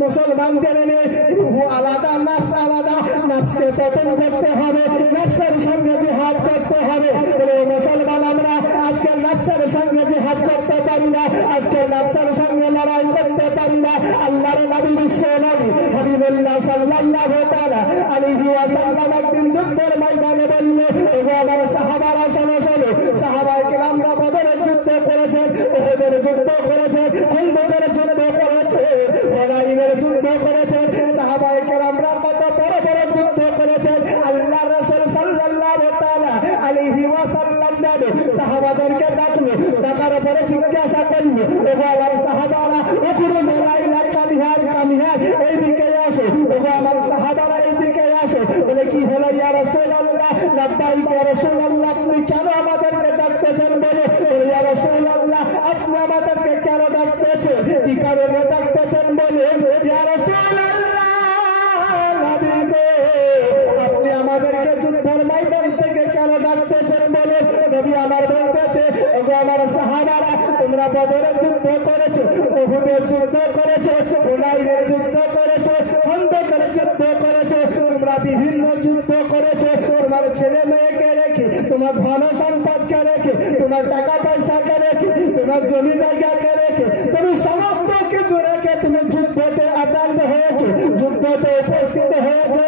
मुसलमान जने रूह आलादा नफ्स आलादा नफ्स के पतन करते হবে नफ्সের সঙ্গে জিহাদ করতে হবে বলে মুসলমান আমরা আজকে নফসের সঙ্গে জিহাদ করতে পারি না আজকে নফসের সঙ্গে লড়াই করতে পারি না আল্লাহর নবী বিশ্ব নবী হাবিবুল্লাহ সাল্লাল্লাহু তাআলা আলাইহি ওয়াসাল্লাম একদিন যুদ্ধের ময়দানে বলল ওগো আমার সাহাবারা শোনো শোনো সাহাবায়ে কেরামরা বদরের যুদ্ধ করেছেন উহুদের যুদ্ধ করেছেন খন্দকের যুদ্ধ করেছেন হুনাইনের যুদ্ধ করেছেন সাহাবায়ে কেরামরা কত বড় বড় যুদ্ধ করেছেন আল্লাহর রাসূল সাল্লাল্লাহু তাআলা আলাইহি ওয়াসাল্লাম জানো সাহাবাদেরকে ডাকলো ডাকার পরে জিজ্ঞাসা করলো ওগো আমার সাহাবারা উখরুজ লাইলা কামিহার কামিহার এইদিকে আসো ওগো আমার সাহাবারা এইদিকে আসো বলে কি হলো ইয়া রাসূলুল্লাহ লাব্বাইক ইয়া রাসূলুল্লাহ আপনি কেন আমাদেরকে ডাকতেছেন বলো ইয়া রাসূলুল্লাহ আপনি আমাদেরকে কেন ডাকতেছেন কি কারণে ডাকতেছেন বলে ইয়া রাসূলুল্লাহ নবী গো আপনি আমাদেরকে যুদ্ধের ময়দান থেকে কেন ডাকতেছেন বলে নবী আমার বলতেছে ওগো আমার সাহাবারা তোমরা বদরের যুদ্ধ করেছো উহুদের যুদ্ধ করেছো হুনাইনের যুদ্ধ করেছো খন্দকের যুদ্ধ করেছো তোমরা বিভিন্ন যুদ্ধ করেছো তোমার ছেলে মেয়েকে রেখে তোমার ধন সম্পদকে রেখে তোমার টাকা পয়সাকে রেখে তোমার জমি জায়গাকে রেখে তুমি সমস্ত কিছু রেখে তুমি যুদ্ধতে আটান্ত হয়েছো যুদ্ধতে উপস্থিত হয়েছো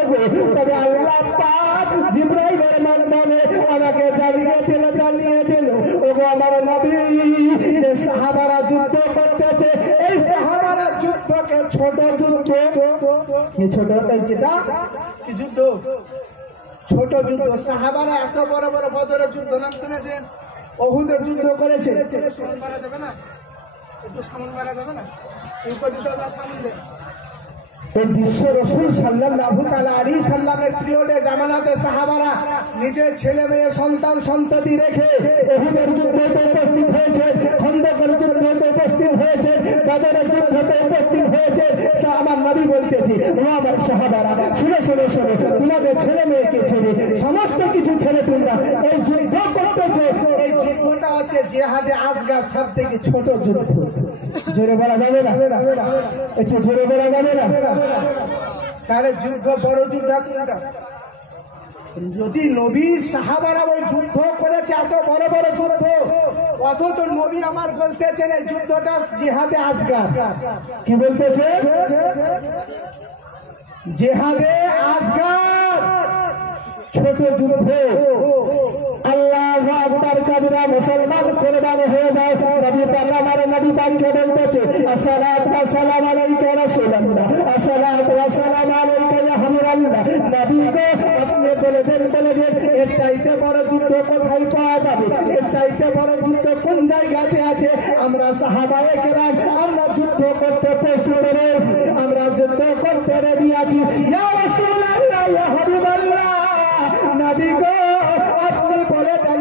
তবে আল্লাহ পাক জিবরাইলের মাধ্যমে আমাকে জানিয়ে দিল ওগো আমার নবী যে সাহাবারা যুদ্ধ করতেছে এই সাহাবারা যুদ্ধকে ছোট যুদ্ধ কি ছোট যেটা কি যুদ্ধ ছোট যুদ্ধ সাহাবারা এত বড় বড় বদরের যুদ্ধ নাম শুনেছেন উহুদের যুদ্ধ করেছে সামনে মারা যাবে না একটু সামনে মারা যাবে না এই পদ্ধতি আমরা সামনে বিশ্ব রসুল সাল্লাল্লাহু তাআলা আলাইহি সাল্লামের পিরিয়ডে জামানাতে সাহাবারা নিজের ছেলে মেয়ে সন্তান সন্ততি রেখে উহুদের যুদ্ধে উপস্থিত হয়েছে খন্দকের যুদ্ধে উপস্থিত হয়েছে বদরের যুদ্ধে উপস্থিত হয়েছে আমার নবী বলতেছি ও আমার সাহাবারা শুনে শুনে শুনে তোমাদের ছেলে মেয়েকে ছেড়ে সমস্ত কিছু ছেড়ে তোমরা এই যুদ্ধ করতেছো এই যুদ্ধটা হচ্ছে জিহাদে আসগার সব থেকে ছোট যুদ্ধ জোরে বলা যাবে না একটু জোরে বলা যাবে না তাহলে যুদ্ধ বড় যুদ্ধ কোনটা যদি নবী সাহাবারা ওই যুদ্ধ করেছে এত বড় বড় যুদ্ধ অথচ নবী আমার বলতেছেন এই যুদ্ধটা জিহাদে আসগার কি বলতেছে জিহাদে আসগার ছোট যুদ্ধ আল্লাহু আকবার কবিরা মুসলমান কুরবান হয়ে যায় নবী পাক আমার নবী পাককে বলতেছে আসসালাতু ওয়াসসালামু আলাইকা রাসূলুল্লাহ আসসালাতু ওয়াসসালামু রাসূলুল্লাহ নবী গো আপনি বলে দেন এর চাইতে বড় যুদ্ধ কোথায় পাওয়া যাবে, এর চাইতে বড় যুদ্ধ কোন জায়গাতে আছে? আমরা সাহাবায়ে কেরাম আমরা যুদ্ধ করতে প্রস্তুত রয়েছি, আমরা যুদ্ধ করতে রেডি আছি। ইয়া রাসূলুল্লাহ ইয়া হাবিবাল্লাহ নবী গো আপনি বলে দেন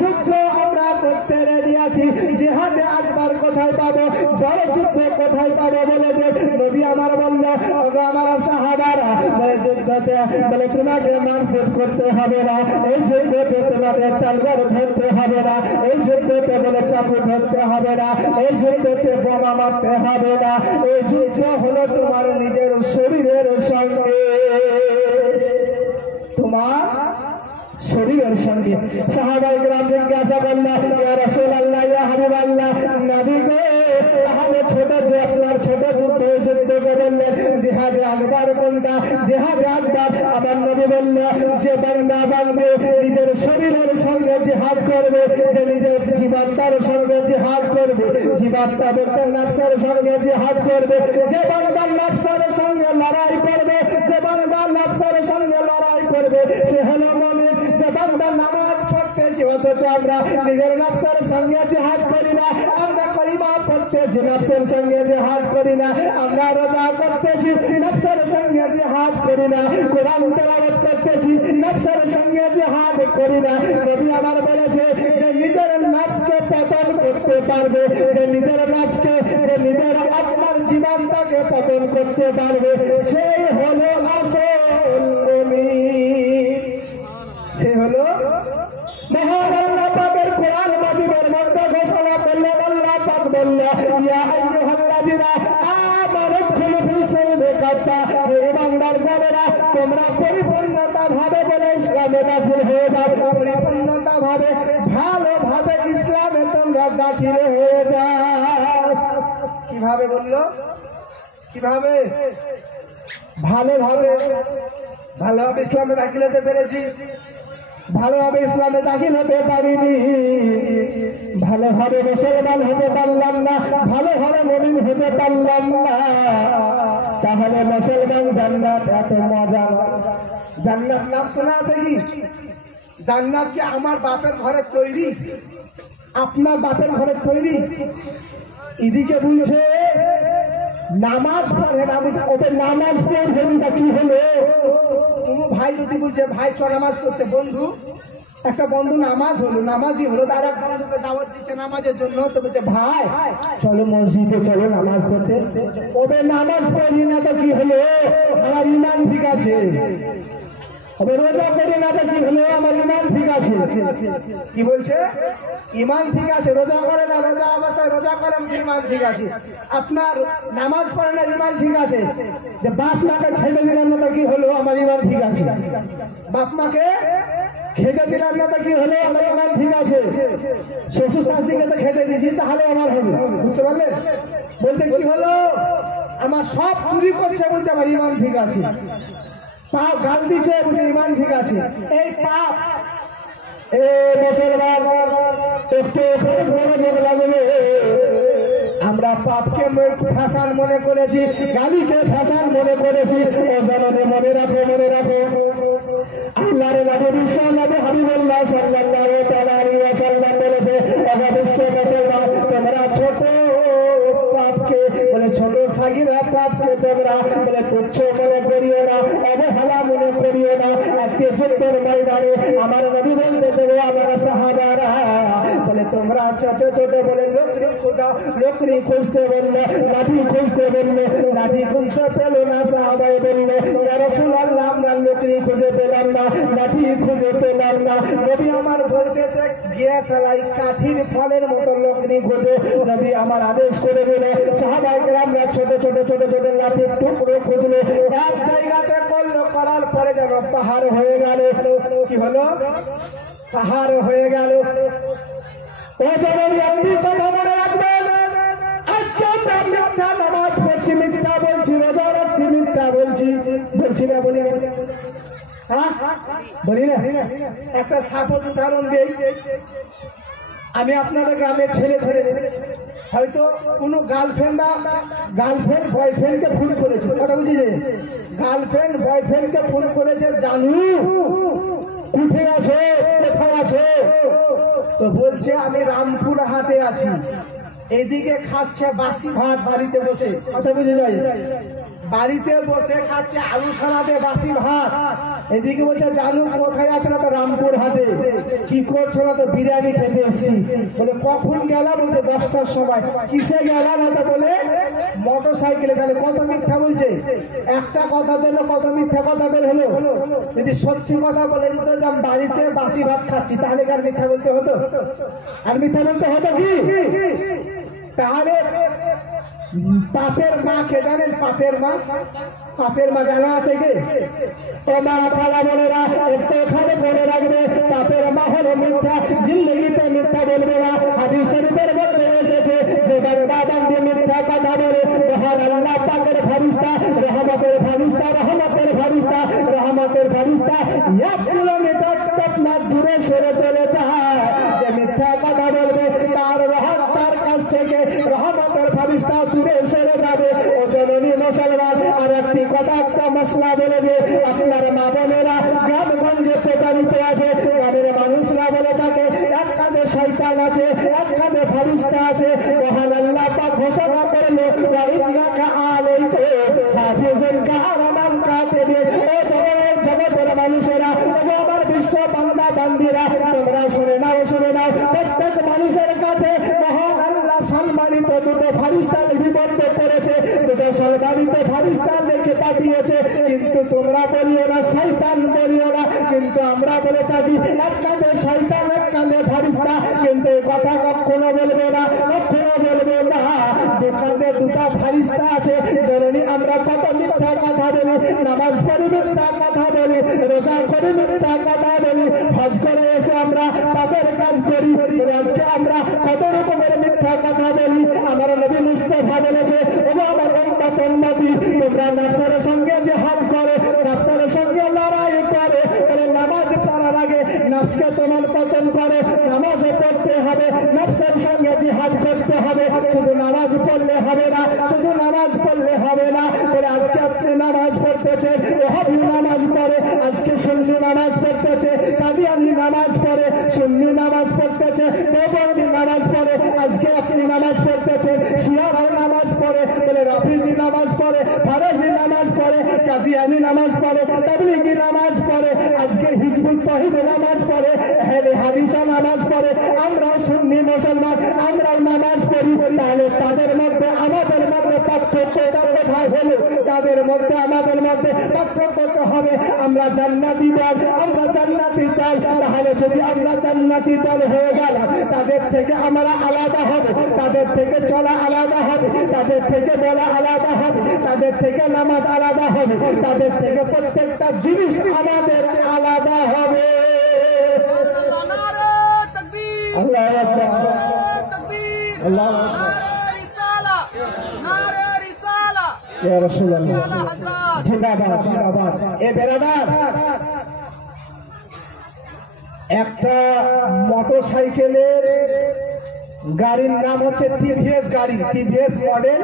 যুদ্ধ আমরা করতে রেডি আছি। জিহাদে আকবার কোথায় পাবো, বড় যুদ্ধ কোথায় পাবো বলে দেন। নবী আমার বলল ওগো আমার সাহাবারা বলে যুদ্ধতে বলে তোমাকে মারপিট করতে হবে না, এই যুদ্ধতে তোমাকে তলওয়ার ধরতে হবে না, এই যুদ্ধতে বলে চাকু ধরতে হবে না, এই যুদ্ধতে বোমা মারতে হবে না, এই যুদ্ধ হলো তোমার নিজের শরীরের সঙ্গে, তোমার শরীরের সঙ্গে। সাহাবায়ে কেরাম জিজ্ঞাসা করলেন ইয়া রাসূলুল্লাহ ইয়া হাবিবাল্লাহ নবী গো তাহলে ছোট যে আপনার ছোট যুদ্ধকে বললেন জিহাদে আকবার কোনটা? জিহাদে আকবার আমার নবী বললেন যে বান্দা বান্দে নিজের শরীরের সঙ্গে জিহাদ করবে, যে নিজের জীবাত্মার সঙ্গে জিহাদ করবে, জীবাত্মা বলতে নফসের সঙ্গে জিহাদ করবে, যে বান্দা নফসের সঙ্গে লড়াই করবে, যে বান্দা নফসের সঙ্গে লড়াই করবে সে হলো মুমিন। যে বান্দা নামাজ পড়তেছি অথচ আমরা নিজের নফসের সঙ্গে জিহাদ করি না, আমরা কলিমা পড়তেছি নফসের সঙ্গে জিহাদ করি না, আমরা রোজা করতেছি নফসের সঙ্গে জিহাদ করি না, কোরআন তেলাওয়াত করতেছি নফসের সঙ্গে জিহাদ করি না। নবী আমার বলেছে যে নিজের নফসকে পতন করতে পারবে, যে নিজের নফসকে যে নিজের আত্মার জীবনটাকে পতন করতে পারবে সেই হলো আসল মুমিন, সে হলো মহান আল্লাহ পাকের কোরআন মাজিদের মধ্যে ঘোষণা করলেন আল্লাহ পাক বললেন ইয়া আইয়ুহাল্লাযিনা আমানু দুখুলু ফিস-সিলমি কাফা, হে ঈমানদার গণেরা তোমরা পরিপূর্ণতা ভাবে বলে ইসলামে দাখিল হয়ে যাও, পরিপূর্ণতা ভাবে ভালোভাবে ইসলামে তোমরা দাখিল হয়ে যাও। কিভাবে বললো? কিভাবে? ভালোভাবে ইসলামে দাখিল হতে পেরেছি, ভালোভাবে ইসলামে দাখিল হতে পারিনি, ভালোভাবে মুসলমান হতে পারলাম না, ভালোভাবে মুমিন হতে পারলাম না, তাহলে মুসলমান জান্নাত এত মজা নয়। জান্নাত নাম শোনা আছে কি? জান্নাত কি আমার বাপের ঘরে তৈরি, আপনার বাপের ঘরে তৈরি? এদিকে বলছে নামাজ পড়ে না, ওদের নামাজ পড়বে না, কি হলো? কোনো ভাই যদি বলছে ভাই চ নামাজ পড়তে, বন্ধু একটা বন্ধু নামাজ হলো, নামাজই হলো, তার এক বন্ধুকে দাওয়াত দিচ্ছে নামাজের জন্য, তো বলছে ভাই চলো মসজিদে চলো নামাজ পড়তে, ওদের নামাজ পড়ি না তো কি হলো? আমার ইমান ঠিক আছে। রোজা করি না তো কি হলো? আমার ইমান ঠিক আছে। কি বলছে? ইমান ঠিক আছে। রোজা করে না, রোজা অবস্থায় রোজা করে ইমান ঠিক আছে। আপনার নামাজ পড়ে না, ইমান ঠিক আছে। যে বাপ মাকে খেতে দিলাম না তো কি হলো? আমার ইমান ঠিক আছে। বাপ মাকে খেতে দিলাম না তো কি হলো? আমার ইমান ঠিক আছে। শ্বশুর শাশুড়িকে তো খেতে দিয়েছি, তাহলে আমার হবে। বুঝতে পারলেন? বলছে কি হলো? আমার সব চুরি করছে, বলছে আমার ইমান ঠিক আছে। পাপ গাল দিছে, বুঝে ইমান ঠিক আছে। এই পাপ মুসলমান একটু ওখানে মনোযোগ লাগবে। আমরা পাপকে ফ্যাশন মনে করেছি, গালিকে ফ্যাশন মনে করেছি। ও জননী মনে রাখো, মনে রাখো আল্লাহর নবী বিশ্বনবী হাবিবুল্লাহ সাল্লাল্লাহু তাআলা আলাইহি ওয়াসাল্লাম বলেছে, ওগো বিশ্ব মুসলমান তোমরা ছোট পাপকে বলে ছোট সাগিরা পাপকে তোমরা বলে তুচ্ছ মনে করিও না, অবহেলা মনে করিও না। একটি যুদ্ধের ময়দানে আমার নবী বলতে দেবো আমার সাহাবারা বলে তোমরা ছোট ছোট বলে লোকরি খুঁজতে বললো, লাঠি খুঁজতে বললো, লাঠি খুঁজতে পেল না। সাহাবায়ে বললো ইয়া রাসূলুল্লাহ আমরা লোকরি খুঁজে পেলাম না, লাঠি খুঁজে পেলাম না। নবী আমার বলতেছে গিয়া সালাই কাঠির ফলের মতো লোকরি খুঁজো। নবী আমার আদেশ করে দিল, সাহাবায়ে কেরামরা ছোট ছোট ছোট ছোট লাঠির টুকরো খুঁজলো, এক জায়গাতে করলো, করার পরে যেন পাহাড় হয়ে গেল। কি হলো? পাহাড় হয়ে গেল। ও জননী একটি কথা মনে রাখবেন, আজকে আমরা মিথ্যা নামাজ পড়ছি, মিথ্যা বলছি, রোজা রাখছি, মিথ্যা বলছি, বলছি না বলি না? হ্যাঁ বলি না? একটা সাপোজ উদাহরণ দিই। আমি আপনাদের গ্রামের ছেলে ধরে হয়তো কোনো গার্লফ্রেন্ড বা গার্লফ্রেন্ড বয়ফ্রেন্ডকে ফোন করেছে, কথা বুঝেছে? গার্লফ্রেন্ড বয়ফ্রেন্ডকে ফোন করেছে, জানু কোথায় আছো, কোথায় আছো? তো বলছে আমি রামপুর হাটে আছি। এদিকে খাচ্ছে বাসি ভাত বাড়িতে বসে, কথা বুঝে যায়, বাড়িতে বসে খাচ্ছে আলু সালাদে বাসি ভাত। এদিকে বলছে জানু কোথায় আছে? না তো রামপুর হাটে। কি করছো? না তো বিরিয়ানি খেতে এসছি। বলে কখন গেলাম? বলছে 10টার সময়। কিসে গেলাম? না তো বলে মোটর সাইকেলে। তাহলে কত মিথ্যা বলছে, একটা কথার জন্য কত মিথ্যা কথা বের হলো। যদি সত্যি কথা বলে দিত যে আমি বাড়িতে বাসি ভাত খাচ্ছি, তাহলে আর মিথ্যা বলতে হতো? আর মিথ্যা বলতে হতো কি? তাহলে পাপের মা কে জানেন? পাপের মা, পাপের মা জানা আছে কে? ও মা খালা বোনেরা একটু এখানে মনে রাখবে, পাপের মা হলো মিথ্যা, জিন্দগিতে মিথ্যা বলবে না। হাদিস শরীফের মধ্যে এসেছে যে বান্দা বান্দি মিথ্যা কথা বলে, মহান আল্লাহ পাকের ফেরেশতা, রহমতের ফেরেশতা, রহমতের ফেরেশতা, রহমতের ফেরেশতা 1 কিলোমিটার আপনার দূরে সরে চলে যায়। যে মিথ্যা কথা বলবে তার তার কাছ থেকে রহমতের ফেরেশতা দূরে সরে যাবে। ও জননী মুসলমান, আর একটি কথা, একটা মশলা বলে যে আপনার মা বোনেরা গ্রামগঞ্জে প্রচারিত আছে, গ্রামের মানুষরা বলে থাকে এক কাঁধে শয়তান আছে, এক কাঁধে ফেরেশতা আছে। মহান আল্লাহ পাক ঘোষণা করলো ওয়া ইন্নাকা আলাইকা হাফিজুন কারামান কাতিবিন। ও জগতের মানুষেরা, ও আমার বিশ্ব বান্দা বান্দিরা, তোমরা শুনে নাও, শুনে নাও, প্রত্যেক মানুষের কাছে মহান আল্লাহ সম্মানিত দুটো ফেরেশতা লিপিবদ্ধ করেছে, দুটো সম্মানিত ফেরেশতা লিখে পাঠিয়েছে। কিন্তু তোমরা বলিও না, শয়তান বলিও না, কিন্তু আমরা বলে থাকি এক কাঁধে শয়তান, এক কাঁধে ফেরেশতা। কিন্তু এই কথা কখনো বলবে না, কখনো বলবে না। দু কাঁধে দুটা ফেরেশতা আছে। জননী আমরা কত মিথ্যা কথা বলি, নামাজ পড়ি মিথ্যা কথা বলি, রোজা করি মিথ্যা কথা বলি, হজ করে এসে আমরা পাপের কাজ করি। আজকে আমরা কত রকমের মিথ্যা কথা বলি। আমার নবী মুস্তাফা বলেছে, ওগো আমার উম্মত উম্মতি, তোমরা নফসের সঙ্গে জিহাদ করো, নফসের সঙ্গে লড়াই করো। বলে নামাজ পড়ার আগে নফসকে তোমার পতন করো, নামাজও পড়তে হবে, নফসের সঙ্গে জিহাদ করতে হবে। শুধু নামাজ পড়লে হবে না, শুধু নামাজ পড়লে হবে না। বলে আজকে আপনি নামাজ পড়তেছেন, ওহাবি নামাজ পড়ে, আজকে সুন্নি নামাজ পড়তেছে, কাদিয়ানি নামাজ পড়ে, সুন্নি নামাজ পড়তেছে, দেওবন্দি নামাজ পড়ে, আজকে আপনি নামাজ পড়তেছেন, শিয়ারাও নামাজ পড়ে। বলে রাফিজি নামাজ পড়ে, ফারাজি নামাজ পড়ে, কাদিয়ানি নামাজ পড়ে, তাবলিগি নামাজ পড়ে, আজকে হিজবুত তাওহীদ নামাজ পড়ে, আহলে হাদিস নামাজ পড়ে। আমরাও সুন্নি মুসলমান, আমরাও নামাজ পড়ি। তাহলে তাদের মধ্যে আমাদের মধ্যে পার্থক্যটা কোথায় হলো? তাদের মধ্যে আমাদের মধ্যে পার্থক্য হবে আমরা জান্নাতি দল, আমরা জান্নাতি দল। তাহলে যদি আমরা জান্নাতি দল হয়ে গেলাম, তাদের থেকে আমরা আলাদা হবে, তাদের থেকে চলা আলাদা হবে, তাদের থেকে বলা আলাদা হবে, তাদের থেকে নামাজ আলাদা হবে, তাদের থেকে প্রত্যেকটা জিনিস আমাদের আলাদা হবে। আল্লাহু আকবার, আল্লাহু আকবার, ইয়া রাসূলুল্লাহ, জিন্দাবাদ, জিন্দাবাদ। এ বেরাদার, একটা মোটরসাইকেলের গাড়ির নাম হচ্ছে টিভিএস গাড়ি, টিভিএস মডেল।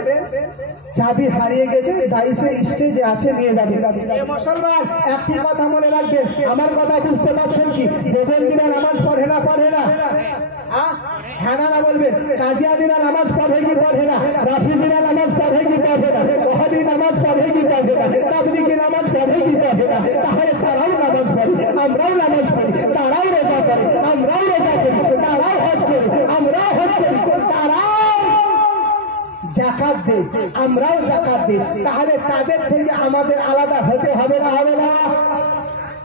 চাবি হারিয়ে গেছে, 22 স্টেজে আছে, নিয়ে যাবে। মুসলমান একটি কথা মনে রাখবেন, আমার কথা বুঝতে পারছেন কি? দেবন্দিরা নামাজ পড়ে না, পড়ে না? হ্যাঁ না বলবেন। কাদিয়ানিরা নামাজ পড়ে কি পড়ে না? রাফিজিরা নামাজ পড়ে কি পড়ে না? ওহাবি নামাজ পড়ে কি পড়ে না? তাবলিগি নামাজ পড়ে কি পড়ে না? তাহলে তারাও নামাজ পড়ে, আমরাও নামাজ পড়ি, তারাও রোজা করে, আমরাও রোজা করি, তারাও হজ করি, আমরাও হজ করি, তারাও যাকাত দেয়, আমরাও যাকাত দিই। তাহলে তাদের থেকে আমাদের আলাদা হতে হবে না, হবে না?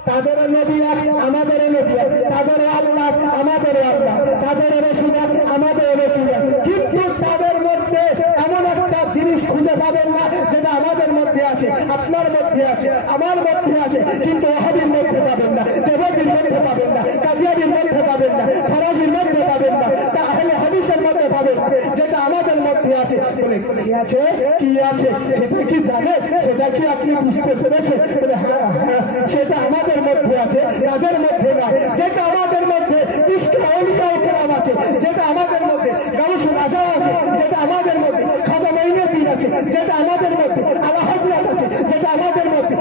তাদের নবী এক, আমাদের নবী এক, তাদের আল্লাহ, আমাদের আল্লাহ, তাদের রাসূল এক, আমাদের রাসূল এক। কিন্তু তাদের মধ্যে এমন একটা জিনিস খুঁজে পাবেন না যেটা আমাদের মধ্যে আছে, আপনার মধ্যে আছে, আমার মধ্যে আছে, কিন্তু ওহাবির মধ্যে পাবেন না, দেবন্দির মধ্যে পাবেন না, কাদিয়ানির মধ্যে পাবেন না, ফারাজির মধ্যে পাবেন না, আহলে হাদিসের মধ্যে পাবেন না, যেটা আমাদের মধ্যে আছে। বলে কি আছে, কি আছে সেটা কি জানেন? সেটা কি আপনি বুঝতে পেরেছেন? বলে হ্যাঁ, সেটা আমাদের মধ্যে আছে, তাদের মধ্যে না। যেটা আমাদের মধ্যে ইশকে আউলিয়া কেরাম আছে, যেটা আমাদের মধ্যে গাউসুল আজম আছে, যেটা আমাদের মধ্যে খাজা মাইনুদ্দিন আছে, যেটা আমাদের মধ্যে আলা হযরত আছে, যেটা আমাদের মধ্যে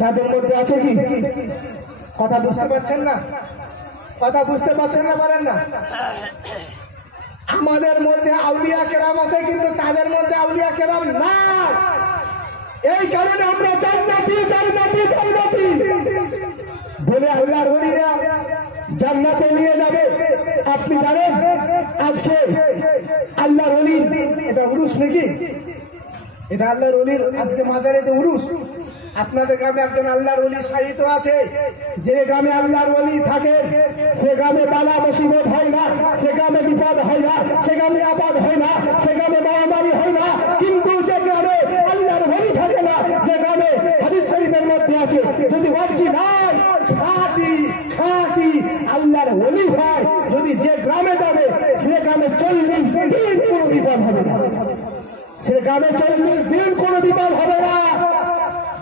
তাদের মধ্যে আছে কি? কথা বুঝতে পারছেন না? কথা বুঝতে পারছেন না? পারেন না? আমাদের মধ্যে আউলিয়া কেরাম আছে, কিন্তু তাদের মধ্যে আউলিয়া কেরাম নাই। এই কারণে আমরা জান্নাতি জান্নাতি জান্নাতি বলে আল্লাহর ওলিরা জান্নাতে নিয়ে যাবে। আপনি জানেন আজকে আল্লাহর ওলি, এটা উরুস নাকি? এটা আল্লাহর ওলির আজকে মাজারে যে উরুস। আপনাদের গ্রামে একজন আল্লাহর ওলি সাহিত্য আছে। যে গ্রামে আল্লাহর ওলি থাকে সে গ্রামে বালা মুসিবত হয় না, সে গ্রামে বিপদ হয় না, সে গ্রামে আবাদ হয় না, সে গ্রামে মহামারী হয় না। কিন্তু যে গ্রামে আল্লাহর ওলি থাকে না, যে গ্রামে হাদিস শরীফের মধ্যে আছে যদি অরিজিনাল খাঁটি খাঁটি আল্লাহর ওলি হয়, যদি যে গ্রামে যাবে সে গ্রামে 40 দিন কোনো বিপদ হবে না। সে গ্রামে 40 দিন কোনো বিপদ হবে না।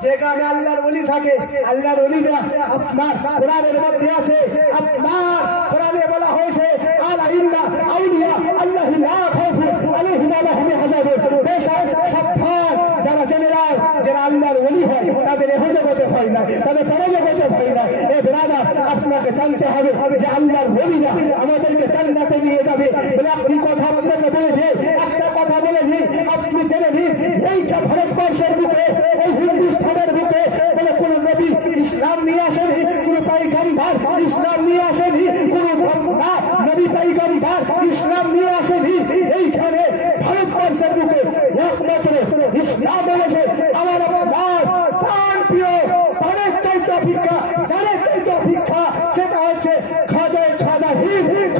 যে গ্রামে আল্লাহর ওলি থাকে, আল্লাহর ওলিরা আপনার কোরআনের মধ্যে আছে। আপনার কোরআনে বলা হয়েছে আলা ইন্না আউলিয়া আল্লাহি লা খাউফুন আলাইহিম ওয়া লা হুম ইয়াহজানুন। সাফার যারা জেনারেল যারা আল্লাহর ওলি হয় তাদের হেফাজতে হয় না, তাদের পরাজগতে হয় না। এ ব্রাদার, আপনাকে জানতে হবে যে আল্লাহর ওলিরা আমাদেরকে জান্নাতে নিয়ে যাবে। বলে একটি কথা আপনাকে বলে দিই, একটা কথা বলে দিই, আপনি জেনে নিন এইটা ভারতবর্ষের বুকে, এই হিন্দুস্তানের বুকে বলে কোন নবী ইসলাম নিয়ে আসেনি, কোন পয়গম্বর ইসলাম নিয়ে আসেনি, কোন নবী পয়গম্বর ইসলাম নিয়ে আসেনি। এইখানে ভারতবর্ষের বুকে একমাত্র ইসলাম এনেছে আমার প্রাণ প্রিয় প্রাণের চাইতে ভিক্ষা, জানের চাইতে ভিক্ষা, সেটা হচ্ছে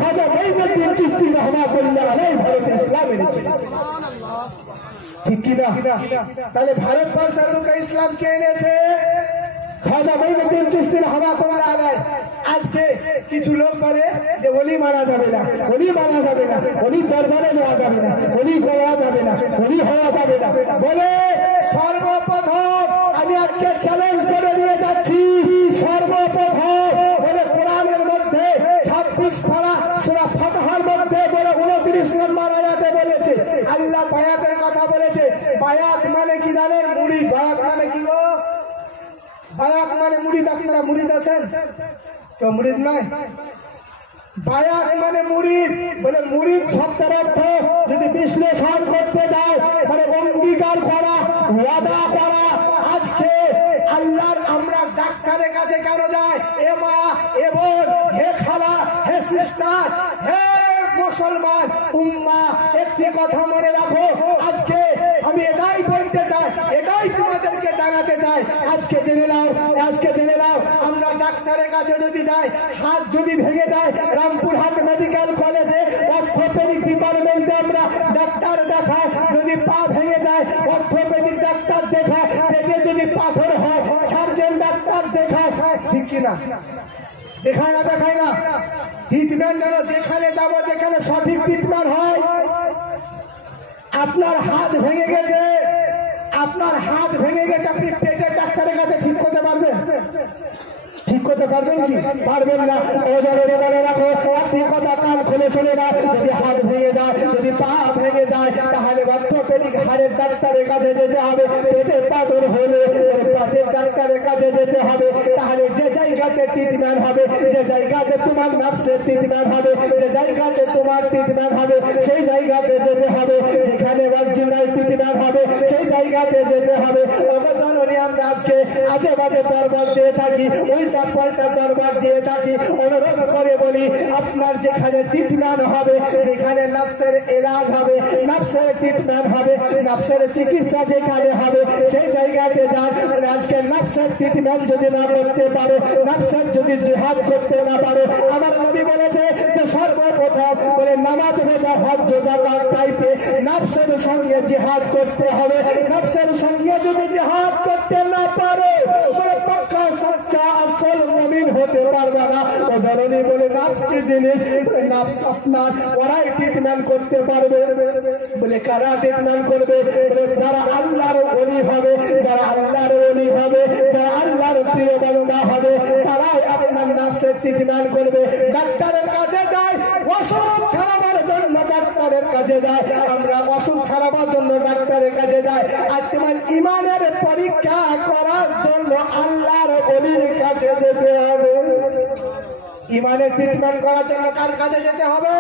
খাজা মঈনুদ্দিন চিশতি রহমাতুল্লাহ আলাইহি ভারতে ইসলাম এনেছে। ঠিক কিনা? তাহলে ভারতবর্ষের বুকে ইসলাম কে এনেছে? খাজা মঈনুদ্দিন চিশতি রহমাতুল্লাহ আলাইহি। আজকে কিছু লোক বলে যে ওলি মানা যাবে না, ওলি মানা যাবে না, ওলি দরবারে যাওয়া যাবে না, ওলি হওয়া যাবে না, ওলি হওয়া যাবে না। বলে সর্বপ্রথম আমি আজকে চ্যালেঞ্জ করে দিয়ে যাচ্ছি, সর্বপ্রথম বলে কোরআনের মধ্যে 26 পারা সূরা ফাতহার মধ্যে বলে 29 নম্বর আয়াতে বলেছে, আল্লাহ বায়াতের কথা বলেছে। বায়াত মানে কি জানেন? মুরিদ। বায়াত মানে কি গো? বায়াত মানে মুরিদ। আপনারা মুরিদ আছেন? কেউ মুরিদ নাই? বায়াত মানে মুরিদ। বলে মুরিদ শব্দের অর্থ যদি বিশ্লেষণ করতে যায় মানে অঙ্গীকার করা, ওয়াদা করা। আজকে আল্লাহর আমরা ডাক্তারের কাছে কেন যাই? এ মা, এ বোন, হে খালা, হে সিস্টার, হে মুসলমান উম্মা, একটি কথা মনে রাখো। আজকে আমি এটাই বলতে চাই, এটাই তোমাদেরকে জানাতে চাই। আজকে জেনে নাও, আজকে জেনে নাও, আমরা ডাক্তারের কাছে যদি যাই, হাত যদি ভেঙে যায়, রামপুরহাট মেডিকেল কলেজে অর্থোপেডিক ডিপার্টমেন্টে আমরা ডাক্তার দেখাই। যদি পা ভেঙে যায়, অর্থোপেডিক ডাক্তার দেখায়। পেটে যদি পাথর হয়, সার্জন ডাক্তার দেখায়। ঠিক কিনা? দেখায় না? দেখায় না? ট্রিটমেন্ট যেন যেখানে যাবো, যেখানে সঠিক ট্রিটমেন্ট হয়। আপনার হাত ভেঙে গেছে, আপনার হাত ভেঙে গেছে, আপনি পেটের ডাক্তারের কাছে ঠিক করতে পারবেন? ঠিক করতে পারবেন কি? পারবেন না। ওজনে মনে রাখো, একটি কথা কান খুলে শুনে না, যদি হাত ভেঙে যায়, যদি পা ভেঙে যায়, তাহলে অর্থোপেডিক হাড়ের ডাক্তারের কাছে যেতে হবে। পেটের পাথর হলে পেটের ডাক্তারের কাছে যেতে হবে। তাহলে যে জায়গাতে ট্রিটমেন্ট হবে, যে জায়গাতে তোমার নার্সের ট্রিটমেন্ট হবে, যে জায়গাতে তোমার ট্রিটমেন্ট হবে, সেই জায়গাতে যেতে হবে। যেখানে অরিজিনাল ট্রিটমেন্ট হবে সেই জায়গাতে যেতে হবে। জননী আমরা আজকে আজে বাজে দরবার দিয়ে থাকি, উল্টা পাল্টা দরবার দিয়ে থাকি। অনুরোধ করে বলি, আপনার যেখানে ট্রিটমেন্ট হবে, যেখানে নাফসের এলাজ হবে, নাফসের ট্রিটমেন্ট হবে, নাফসের চিকিৎসা যেখানে হবে, সেই জায়গাতে যান। আজকে নাফসের ট্রিটমেন্ট যদি না করতে পারো, নাফসের যদি জিহাদ করতে না পারো, আমার নবী বলেছে যে সর্বপ্রথম বলে নামাজ, রোজা, হজ, যাকাত চাইতে নাফসের সঙ্গে জিহাদ করতে হবে। নাফসের সঙ্গে যদি জিহাদ করতে না পারো, বলে পাক্কা সচ্চা আসল মুমিন হতে পারবে না। ও জননী বলে নাফস কি জিনিস? নাফস আপনার ওরাই ট্রিটমেন্ট করতে পারবে। বলে কারা ট্রিটমেন্ট করবে? বলে যারা আল্লাহর ওলি হবে, যারা আল্লাহর ওলি হবে, যারা আল্লাহর প্রিয় বান্দা হবে, তারাই আপনার নাফসের ট্রিটমেন্ট করবে। ডাক্তারের কাছে যায় অসুখ ছাড়াবার জন্য, ডাক্তারের কাছে যায় আমরা অসুখ ছাড়াবার জন্য ডাক্তারের কাছে যাই। আর তোমার ইমানের ইমানের ট্রিটমেন্ট করার জন্য কার কাছে যেতে হবে?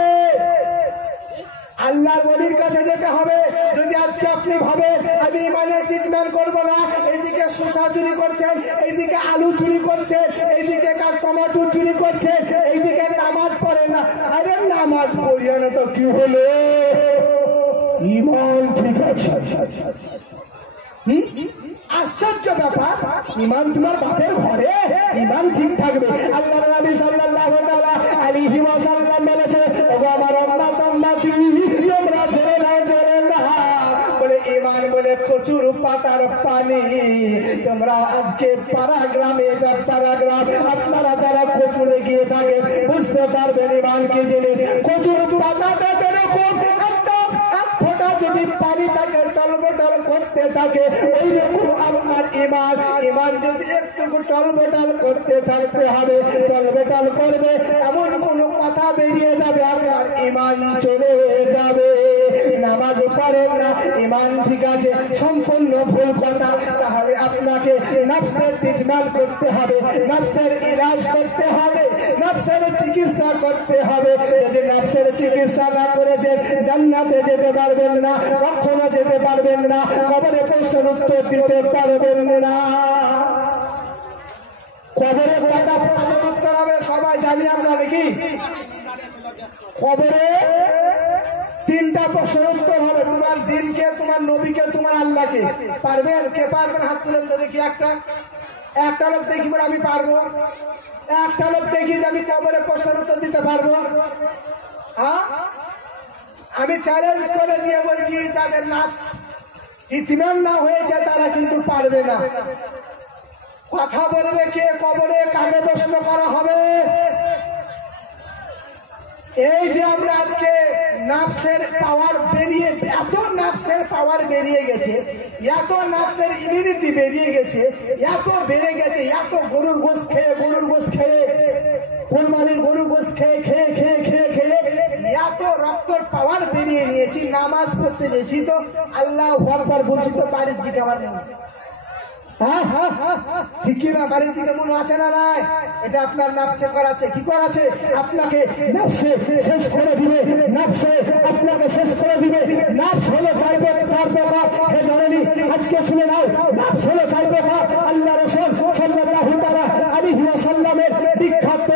আল্লাহর ওলির কাছে যেতে হবে। যদি আজকে আপনি ভাবেন আমি ইমানের ট্রিটমেন্ট করবো না, এইদিকে শসা চুরি করছেন, এইদিকে আলু চুরি করছেন, এইদিকে টমেটো চুরি করছেন, এইদিকে নামাজ পড়ে না, আরে নামাজ পড়িয়ে না তো কি হলো, ইমান ঠিক আছে। আশ্চর্য ব্যাপার, ইমান তোমার বাপের ঘরে, ইমান ঠিক থাকবে। আল্লাহ নবী সাল্লাল্লাহু আলাইহি ওয়াসাল্লাম বলেছে, ওগো আমার উম্মত উম্মতি, তোমরা ছেড়ে না বলে ইমান বলে কচুর পাতার পানি। তোমরা আজকে পাড়াগ্রামে, এটা পাড়াগ্রাম, আপনারা যারা কচুরে গিয়ে থাকেন বুঝতে পারবেন ইমান কি জিনিস। কচুর পাতাতে যেরকম যদি পানি থাকে টলবটল করতে থাকে, ওইরকম আপনার ইমান, ইমান যদি একটু টলবটল করতে থাকতে হবে, টলবটল করবে, এমন কোন কথা বেরিয়ে যাবে আপনার ইমান চলে যাবে। নামাজ পড়েন না, ইমান ঠিক আছে, সম্পূর্ণ ভুল কথা। তাহলে আপনাকে নফসের ট্রিটমেন্ট করতে হবে, নফসের ইলাজ করতে হবে, নফসের চিকিৎসা করতে হবে। যদি নফসের চিকিৎসা না করেছেন জান্নাতে যেতে পারবেন না, কখনো যেতে পারবেন না, কবরে প্রশ্নের উত্তর দিতে পারবেন না। কবরে কয়টা প্রশ্নের উত্তর হবে সবাই জানি আমরা নাকি? কবরে 3টা প্রশ্নের উত্তর হবে, তোমার দিনকে, তোমার নবীকে, তোমার আল্লাহকে। পারবেন? কে পারবেন হাত তুলেন তো দেখি। একটা লোক দেখি বলে আমি পারবো, একটা লোক দেখি যে আমি কবরে প্রশ্নের উত্তর দিতে পারবো। হ্যাঁ, আমি চ্যালেঞ্জ করে দিয়ে বলছি, যাদের নাফস ইতমান না হয়েছে তারা কিন্তু পারবে না। কথা বলবে কে কবরে, কাকে প্রশ্ন করা হবে? এই যে আমরা আজকে নাফসের পাওয়ার বেরিয়ে, এত নাফসের পাওয়ার বেরিয়ে গেছে, এত নাফসের ইমিউনিটি বেরিয়ে গেছে, এত বেড়ে গেছে, এত গরুর গোশত খেয়ে, কোরবানির গরুর গোশত খেয়ে খেয়ে খেয়ে খেয়ে খেয়ে এত রক্তর পাওয়ার বেরিয়ে নিয়েছি, নামাজ পড়তে গেছি তো আল্লাহু আকবার বলছি তো বাড়ির দিকে আমার ঠিক কিনা? বাড়ির দিকে মনে আছে না নাই? এটা আপনার নাফসে করাচ্ছে। কি করাচ্ছে? আপনাকে নাফসে শেষ করে দিবে, নাফসে আপনাকে শেষ করে দিবে। নাফস হলো চার প্রকার। হে জননী, আজকে শুনে নাও, নাফস হলো 4 প্রকার। আল্লাহ রাসূল সাল্লাল্লাহু তাআলা আলাইহি ওয়াসাল্লামের বিখ্যাত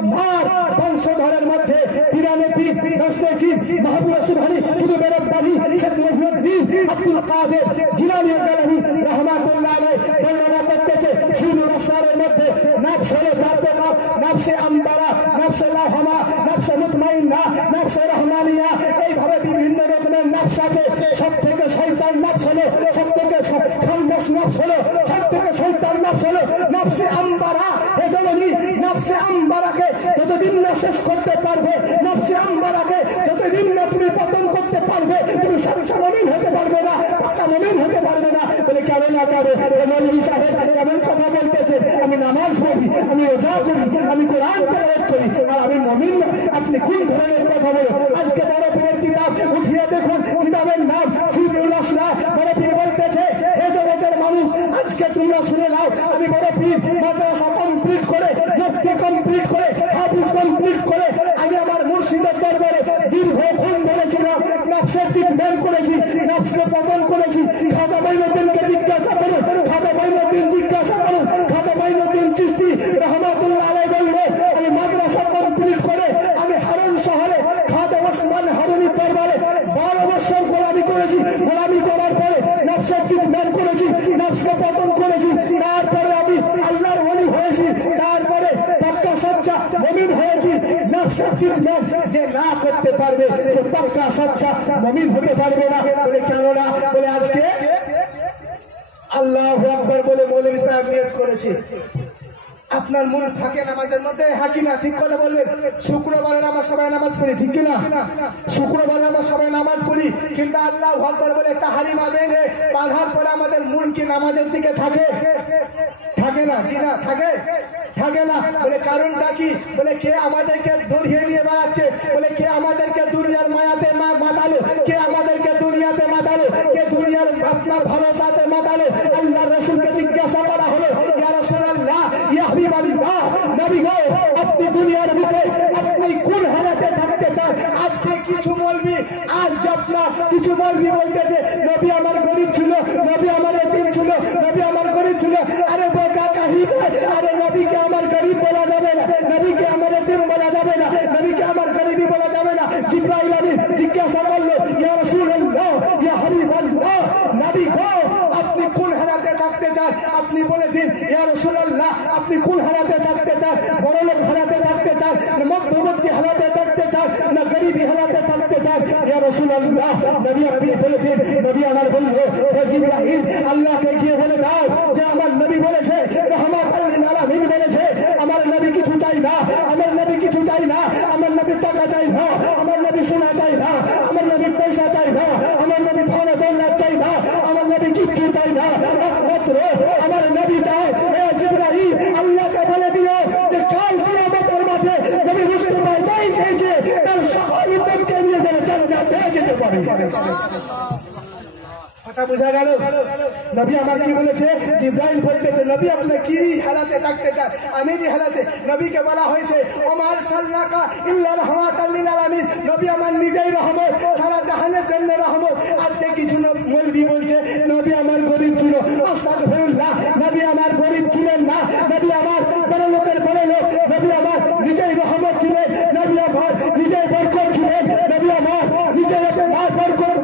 আপনার বংশধরের মধ্যে পিরানে পীর, দস্তগীর, মাহবুব সুবহানী, কুতুবের রব্বানী, শেখ মুহিউদ্দিন আব্দুল কাদের জিলানী গালানী রাহমাতুল্লাহ বর্ণনা করতেছে, সুদূর আসরের মধ্যে নাফস হলো 4 প্রকার। নাফসে আম্বারা, নাফসে লাওহামা, নাফসে মুতমাইন্না, নাফসে রহমানিয়া, এইভাবে বিভিন্ন রকমের নাফস আছে। সব থেকে শয়তান নাফস হলো, সব থেকে খান্নাস নাফস হলো, সব থেকে শয়তান নাফস হলো নাফসে আম্বারা। এই জন্যই নাফসে আম্বারাকে যতদিন না শেষ করতে পারবে, নাফসে আম্বারাকে যতদিন না তুমি পতন করতে পারবে, তুমি সচ্চা মুমিন হতে পারবে না, পাকা মুমিন হতে পারবে না। বলে কেন না পারবে? মৌলভী সাহেব এমন কথা বলতেছে, আমি নামাজ পড়ি, আমি রোজা করি, আমি কোরআন তেলাওয়াত করি, আর আমি মুমিন না। আপনি কোন ধরনের কথা বলেন? আজকে বড় পীরের কিতাব উঠিয়ে দেখুন, কিতাবের নাম সুদুল আসলাহ। বড় পীর বলতেছে, হে জগতের মানুষ, আজকে তোমরা শুনে নাও, আমি বড় পীর মাদ্রাসা কমপ্লিট করে, মুফতি কমপ্লিট করে, হাফিজ কমপ্লিট করে, আমি আমার মুর্শিদের দরবারে দীর্ঘক্ষণ ধরেছিলাম, নাফসের ট্রিটমেন্ট করেছি, নাফসকে পতন করেছি। খাজা মাইনুদ্দিনকে জিজ্ঞাসা করুন, খাজা মাইনুদ্দিন জিজ্ঞাসা করুন, খাজা মাইনুদ্দিন চিশতি রহমাতুল্লাহ আলাইহি বলবে, আমি মাদ্রাসা কমপ্লিট করে আমি হারুন শহরে খাজা ওসমান হারুনির দরবারে 12 বছর গোলামি করেছি। গোলামি করার পরে নাফসের ট্রিটমেন্ট করেছি, নাফসকে পতন করেছি, তারপরে আমি আল্লাহর ওলি হয়েছি, তারপরে পাক্কা সচ্চা মুমিন হয়েছি। নাফসের ট্রিটমেন্ট যে না করতে পারবে সে পাক্কা সচ্চা মুমিন হতে পারবে না। বলে কেন না? বলে আজকে আল্লাহু আকবার বলে মৌলভী সাহেব নিয়ত করেছে। আপনার মন থাকে নামাজের মধ্যে, হ্যাঁ কিনা? ঠিক কথা বলবেন। শুক্রবারে আমরা সবাই নামাজ পড়ি, ঠিক কিনা? শুক্রবারে আমরা সবাই নামাজ পড়ি, কিন্তু আল্লাহু আকবার বলে তাহারিমা বেঁধে বাঁধার পরে আমাদের মন কি নামাজের দিকে থাকে? থাকে না? কি না থাকে? থাকে না। বলে কারণটা কি? বলে কে আমাদেরকে দৌড়িয়ে নিয়ে বেড়াচ্ছে? বলে কে আমাদেরকে দুনিয়ার মায়াতে মাতালো? কে আমাদেরকে দুনিয়াতে মাতালো? কে দুনিয়ার আপনার ভালোবাসাতে মাতালো? আল্লাহ রাসূলকে জিজ্ঞাসা করা হলো, ইয়া রাসূলুল্লাহ, ইয়া হাবিবাল্লাহ, নবী গো, আপনি দুনিয়ার ইয়া রাসূলুল্লাহ আপনি কোন হালাতে থাকতে চান, বড় লোক হালাতে থাকতে চান, মধ্যবর্তী হালাতে থাকতে চান, না গরিবী হালাতে থাকতে চান? ইয়া রাসূলুল্লাহ নবী আপনি বলে দিন। নবী আমার বললো হে জিবরাইল আল্লাহকে গিয়ে বলে দাও যে আমার নবী বলেছে, রাহমাতুল লিল আলামিন বলেছে, আমার নবী কিছু চাই না, আমার নবী কিছু চাই না, আমার নবী টাকা চাই না, আমার নবী সোনা চাই না, আমার নবী পয়সা চাই না, আমার নবী ধন দৌলত চাই না, আমার নবী কিচ্ছু চাই না, একমাত্র আমার নবী চায়। হে জিবরাইল আল্লাহকে বলে দিও যে কাল কিয়ামতের মাঠে নবী বুঝতে পায় তাই চেয়েছে তার সকল উম্মতকে নিয়ে যেন জান্নাতে যেতে পারে। কথা বোঝা গেল? নবী আমার কি বলেছে? জিবরাইল বলতেছে নবী আপনি কি হালাতে থাকতে চান? আমিরি হালাতে। নবীকে বলা হয়েছে ওমার সাল্লাকা ইল্লা রাহমাতাল লিল আলামিন। নবী আমার নিজেই রহমত, সারা জাহানের জন্য রহমত। আজকে কিছু মৌলভী বলছে নবী আমার গরিব ছিল। আস্তাগফিরুল্লাহ, নবী আমার গরিব ছিলেন না, নবী আমার বড় লোকের বড় লোক, নবী আমার নিজেই রহমত ছিলেন, নবী আমার নিজেই বরকত ছিলেন, নবী আমার নিজেই বরকত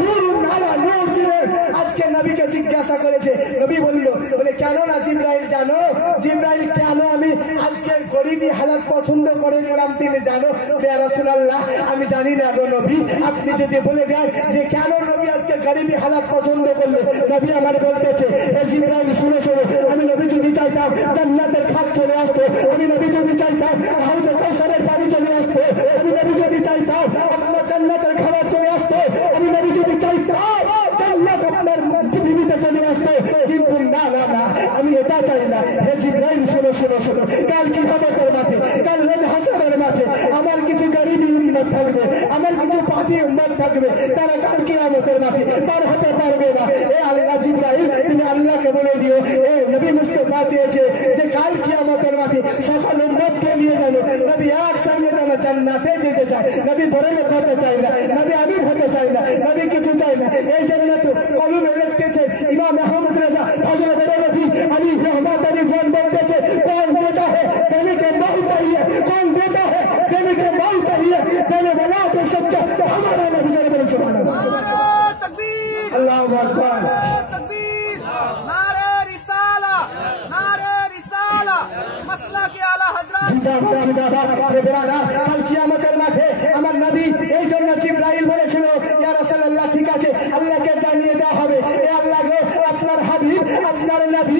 নূর ছিলেন। আজকে নবীকে জিজ্ঞাসা করেছে, নবী বলল বলে কেন না জিবরাইল জানো? জিবরাইল কেন আমি আজকে গরিবী হালাত পছন্দ করে নিলাম তিনি জানো? ইয়া রাসূলুল্লাহ আমি জানি না গো নবী, আপনি যদি বলে দেন যে কেন নবী আজকে গরিবী হালাত পছন্দ করলে। নবী আমার বলতেছে এ জিবরাইল শুনে শোনো, আমি নবী যদি চাইতাম জান্নাতের খাত চলে আসতো, আমি নবী যদি চাইতাম হাউজে কাউসারের পানি চলে আসতো, আমি নবী যদি চাইতাম আপনার জান্নাতের খাবার চলে আসতো, আমি নবী যদি চাইতাম জান্নাত আপনার পৃথিবীতে চলে আসতো, কিন্তু না না না আমি এটা চাই না। হে জিবরাইল শোনো শোনো শোনো, কাল কিয়ামতের মাঠে, কাল রোজ হাসরের মাঠে আমার কিছু গরিবী উম্মত থাকবে, আমার কিছু পাপী উম্মত থাকবে, তারা কাল কিয়ামতের মাঠে পার হতে পারবে না। এ আল্লাহ জিবরাইল তুমি আল্লাহকে বলে দিও এ নবী মুস্তাফা চেয়েছে যে কাল কিয়ামতের মাঠে সকল উম্মতকে নিয়ে যেন নবী একসঙ্গে যেন জান্নাতে যেতে চায়। নবী বড় লোক হতে চায় না, নবী আমির হতে চায় না, নবী কিছু চায় না। এই জন্য তো কলমে লিখতেছেন ইমাম আহমদ রাজা ফজল বড় নবী আলী রহমত আলী জান বলতেছে कौन देता है देने के मौत चाहिए, कौन देता है देने के मौत चाहिए, देने वाला तो सच्चा हमारा नबी जरा सुभान अल्लाह तकबीर अल्लाहू अकबर तकबीर नारे रिसाला मसला के आला हजरत जिंदाबाद जिंदाबाद। কাল কিয়ামতের মাঠে আমার নবী এই জন্য জিবরাইল বলেছিল ইয়া রাসূলুল্লাহ ঠিক আছে আল্লাহকে জানিয়ে দেওয়া হবে এ আল্লাহ গো আপনার হাবিব আপনার নবী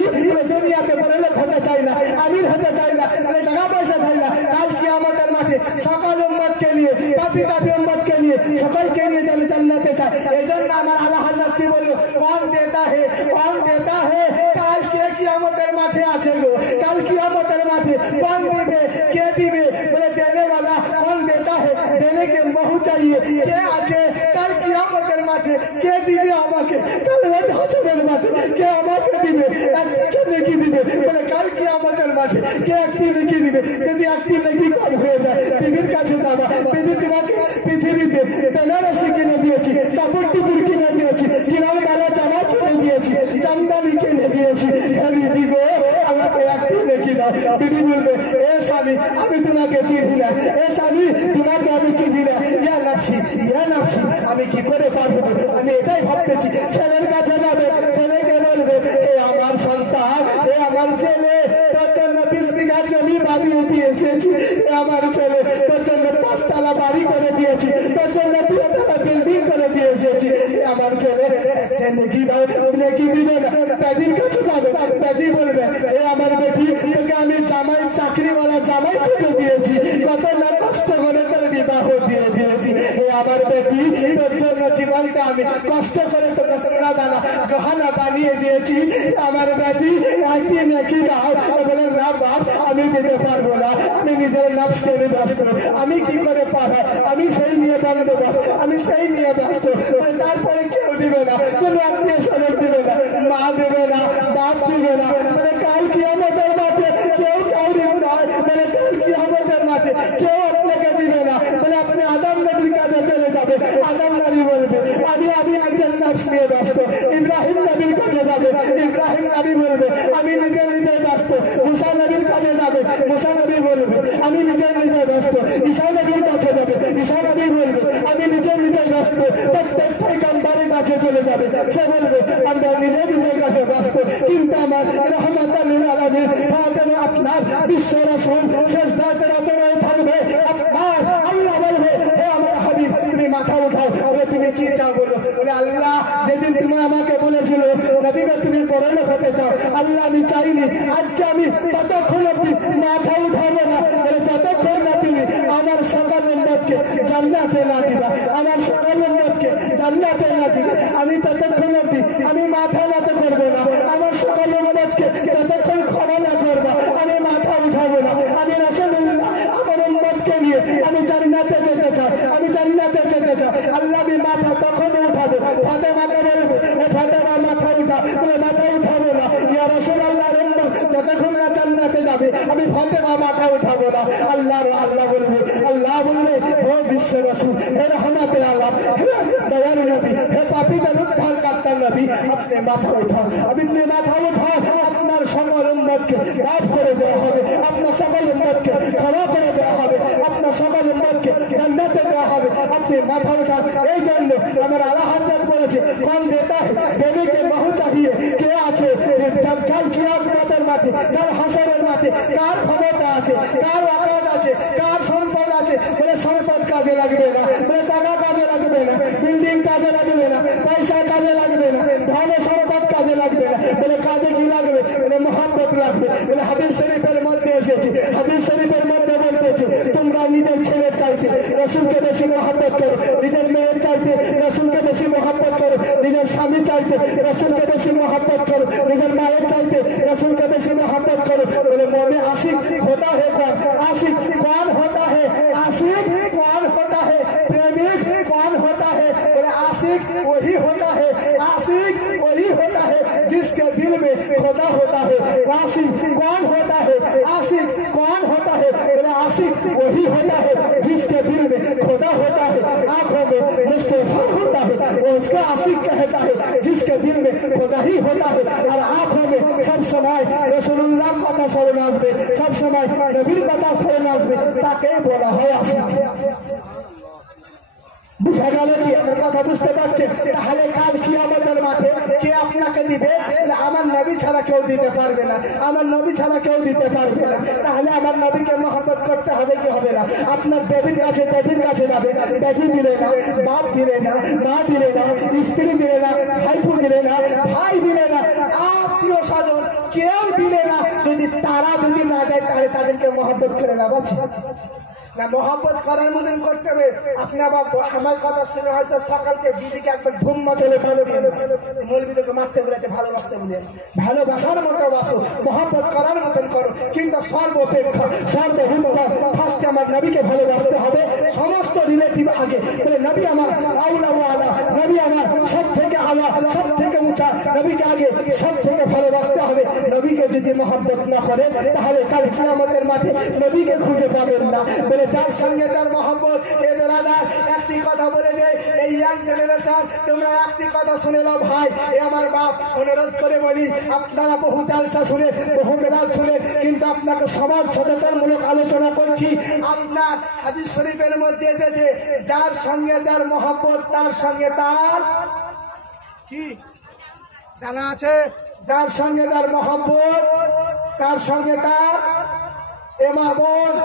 দুনিয়াতে বড় লোক হতে চায় না, আমির হতে চায় না, টাকা পয়সা চায় না। কাল কিয়ামতের মাঠে সকল উম্মতকে নিয়ে পাপী তাপী উম্মতকে নিয়ে সকলকে নিয়ে যেন জান্নাতে চায়। এই জন্য আমার আলা হযরত কি বলল কौन देता है कौन देता है। কাল কিয়ামতের মাঠে আছে গো, কাল কিয়ামতের মাঠে कौन দিবে কে দিবে বলে देने वाला कौन देता है देने के मुंह चाहिए কে আছে কাল কিয়ামতের মাঠে কে দিবে আমাকে, কাল রোজ হাসরের মাঠে কে আমাকে দিবে, একটি নেকি দিবে বলে কাল কিয়ামতের মাঠে কে একটি নেকি দিবে। যদি একটি নেকি কম হয়ে যায় বিবির কাছে যাবা, বিবি তোমাকে পৃথিবীতে বেনারসি কিনে দিয়েছি, কাপড় টুপুর কিনে দিয়েছি, কিরাম মালা জামা কিনে দিয়েছি, জামদানি কিনে দিয়েছি, বিবি গো আমাকে একটি নেকি দাও। বিবি বলবে এ স্বামী আমি তোমাকে চিনি না, এ স্বামী তোমাকে আমি চিনি না, ইয়া নাফসি আমি কি করে পারবো, আমি এটাই ভাবতেছি। ছেলের কাছে যাবে, ছেলেকে বলবে এ আমার সন্তান, এ আমার ছেলে তোর জন্য 20 বিঘা জমি বানিয়ে দিয়ে এসেছি, এ আমার ছেলে তোর জন্য 5 তলা বাড়ি করে দিয়েছি, তোর জন্য 20 তলা বিল্ডিং করে দিয়ে এসেছি, এ আমার ছেলে একটা নেকি দাও। নেকি দিবে না, দাদির কাছে যাবে, দাদি বলবে এ আমার বেটি তোকে আমি জামাই চাকরিওয়ালা জামাই খুঁজে দিয়েছি, কত না কষ্ট করে তোর বিবাহ দিয়ে দিয়েছি, এ আমার বেটি তোর জন্য জীবনটা আমি কষ্ট করে তোকে সোনা দানা গহনা বানিয়ে দিয়েছি, আমার বেটি একটি নেকি দাও। বলে না বাপ আমি দিতে পারবো না, আমি নিজের নফসকে নিয়ে ব্যস্ত, আমি কি করে পাবো, আমি সেই নিয়ে বন্দোবস্ত, আমি সেই নিয়ে ব্যস্ত। তারপরে কেউ দিবে না, কোনো আত্মীয় স্বজন দিবে না, মা দেবে না, বাপ দিবে না, মানে কাল কিয়ামতের মাঠে কেউ কাউরি নয়, মানে কাল কিয়ামতের মাঠে কেউ আপনাকে দিবে না। মানে আপনি আদম নবীর কাছে চলে যাবে, আদম নবী বলবে আমি নিজের নফস নিয়ে ব্যস্ত। ইব্রাহিম নবীর কাছে যাবে, ইব্রাহিম নবী বলবে আমি নিজের ব্যস্ত। মুসা নবীর কাছে যাবে, মুসা নবী বলবে আমি নিজের ব্যস্ত। ঈসা নবীর কাছে যাবে, ঈসা নবী বলবে আমি নিজের ব্যস্ত। বিশ্ব রাসূল সিজদাতে রত হয়ে থাকবে আপনার আল্লাহ বলবে হে আমার হাবিব তুমি মাথা উঠাও বলে তুমি কি চাও বলো বলে আল্লাহ যেদিন তুমি আমাকে বলেছিল নবী গো তুমি পরলোক হতে চাও আল্লাহ আমি চাইনি আজকে আমি ততক্ষণ অবধি মাথা উঠাবো না বলে যতক্ষণ না তুমি আমার সকল উম্মতকে জান্নাতে না দিবা আমার সকল উম্মতকে জান্নাতে না দিবা আমি ততক্ষণ অবধি আমি মাথা নত করবো না আমার সকল উম্মতকে যতক্ষণ ক্ষমা না করবা আমি মাথা উঠাবো না আমি রাসূলুল্লাহ আমার উম্মতকে নিয়ে আমি জান্নাতে যেতে চাই আমি জান্নাতে যেতে চাই আল্লাহ আমি মাথা তখন উঠাবো ফাতেমাকে বলবে এ ফাতেমা মাথা উঠা বলে মাথা উঠাবো না ইয়া রাসূলুল্লাহর উম্মত যতক্ষণ না জান্নাতে যাবে আমি ফাতেমা মাথা উঠাবো না আল্লাহ বলবে ও বিশ্ব রাসূল হে রহমতে আলম হে দয়ার নবী হে পাপীদের উদ্ধার করতা নবী আপনি মাথা উঠাও আপনি মাথা উঠাও আপনার সকল উম্মতকে মাফ করে দেওয়া হবে আপনার সকল উম্মতকে ক্ষমা করে দেওয়া হবে আপনার সকল উম্মতকে জান্নাতে দেওয়া হবে আপনি মাথা উঠান এই জন্য আমার আলা হযরত বলেছে কোন দেতা দেবে কে বহু চাহিয়ে কে আছে কাল কিয়ামতের মাঠে কাল হাসরের মাঠে কার ক্ষমতা আছে কার ওয়াকাত আছে কার সম্পদ আছে বলে সম্পদ কাজে লাগবে না বলে টাকা কাজে লাগবে না বিল্ডিং কাজে লাগবে না পয়সা কাজে লাগবে না ধন সম্পদ কাজে লাগবে না বলে কাজে কি লাগবে বলে মহব্বত লাগবে বলে হাদিস শরীফের মধ্যে এসেছে হাদিস শরীফের মধ্যে বলতেছে তোমরা নিজের ছেলের চাইতে রাসূলকে বেশি মহব্বত করো নিজের মেয়ের চাইতে রাসূলকে বেশি মহব্বত করো নিজের স্বামী চাইতে রাসূলকে বেশি মহব্বত করো নিজের মায়ের চাইতে রাসূলকে বেশি মহব্बत करो बोले मोमिन आशिक होता है कौन आशिक कौन होता है आशिक कौन होता है प्रेमिक कौन होता है बोले आशिक वही होता है आशिक वही होता है जिसके दिल में खुदा होता है आशिक कौन होता है आशिक कौन होता है बोले आशिक वही होता है जिसके दिल में खुदा होता है आंखों में मुस्तफा होता है वो उसका आशिक कहता है जिसके दिल में खुदा ही होता है और आंखों में सब समय रसूलुल्लाह কথা স্মরণ আসবে সব সময় নবীর কথা স্মরণ আসবে তাকে বলা হয় আশিক বুঝা গেল কি আমার কথা বুঝতে পারছেন তাহলে কাল কিয়ামতের মাঠে কে আপনাকে দিবে আমার নবী ছাড়া কেউ দিতে পারবে না আমার নবী ছাড়া কেউ দিতে পারবে না তাহলে আমার নবীকে মহব্বত করতে হবে কি হবে না আপনার বেটির কাছে যাবে বেটি দিলে না বাপ দিলে না মা দিলে না স্ত্রী দিলে না ভাইপু দিলে না ভাই দিলে না আত্মীয় স্বজন কেউ দিলে না যদি তারা যদি না দেয় তাহলে তাদেরকে মহব্বত করে লাভ আছে না মহব্বত করার মতন করতে হবে আপনি আবার আমার কথা শুনে হয়তো সকালকে দিদিকে একবার ধুম মচলে পালো দিয়ে মৌলবীদেরকে মারতে বলেছে ভালোবাসতে বলে ভালোবাসার মতো বাসো মহব্বত করার মতন করো কিন্তু সর্বপেক্ষা সর্বভূতকাল ফার্স্টে আমার নবীকে ভালোবাসতে হবে সমস্ত রিলেটিভ আগে বলে নবী আমার আউলা ওয়ালা নবী আমার সব থেকে আলা সব থেকে উঁচা নবীকে আগে সব থেকে ভালোবাসতে হবে নবীকে যদি মহব্বত না করে তাহলে কাল কিয়ামতের মাঠে নবীকে খুঁজে পাবেন না বলে যার সঙ্গে যার মহব্বত এ বেরাদার একটি কথা বলে দেয় এই ইয়াং জেনারেশন তোমরা একটি কথা শুনে নাও ভাই এ আমার বাপ অনুরোধ করে বলি আপনারা বহু জালসা শুনে বহু মেলাদ শুনে কিন্তু আপনাকে সমাজ সচেতনমূলক আলোচনা করছি আপনার হাদিস শরীফের মধ্যে এসেছে যার সঙ্গে যার মহব্বত তার সঙ্গে তার কি জানা আছে যার সঙ্গে যার মহব্বত তার সঙ্গে তার এমাবত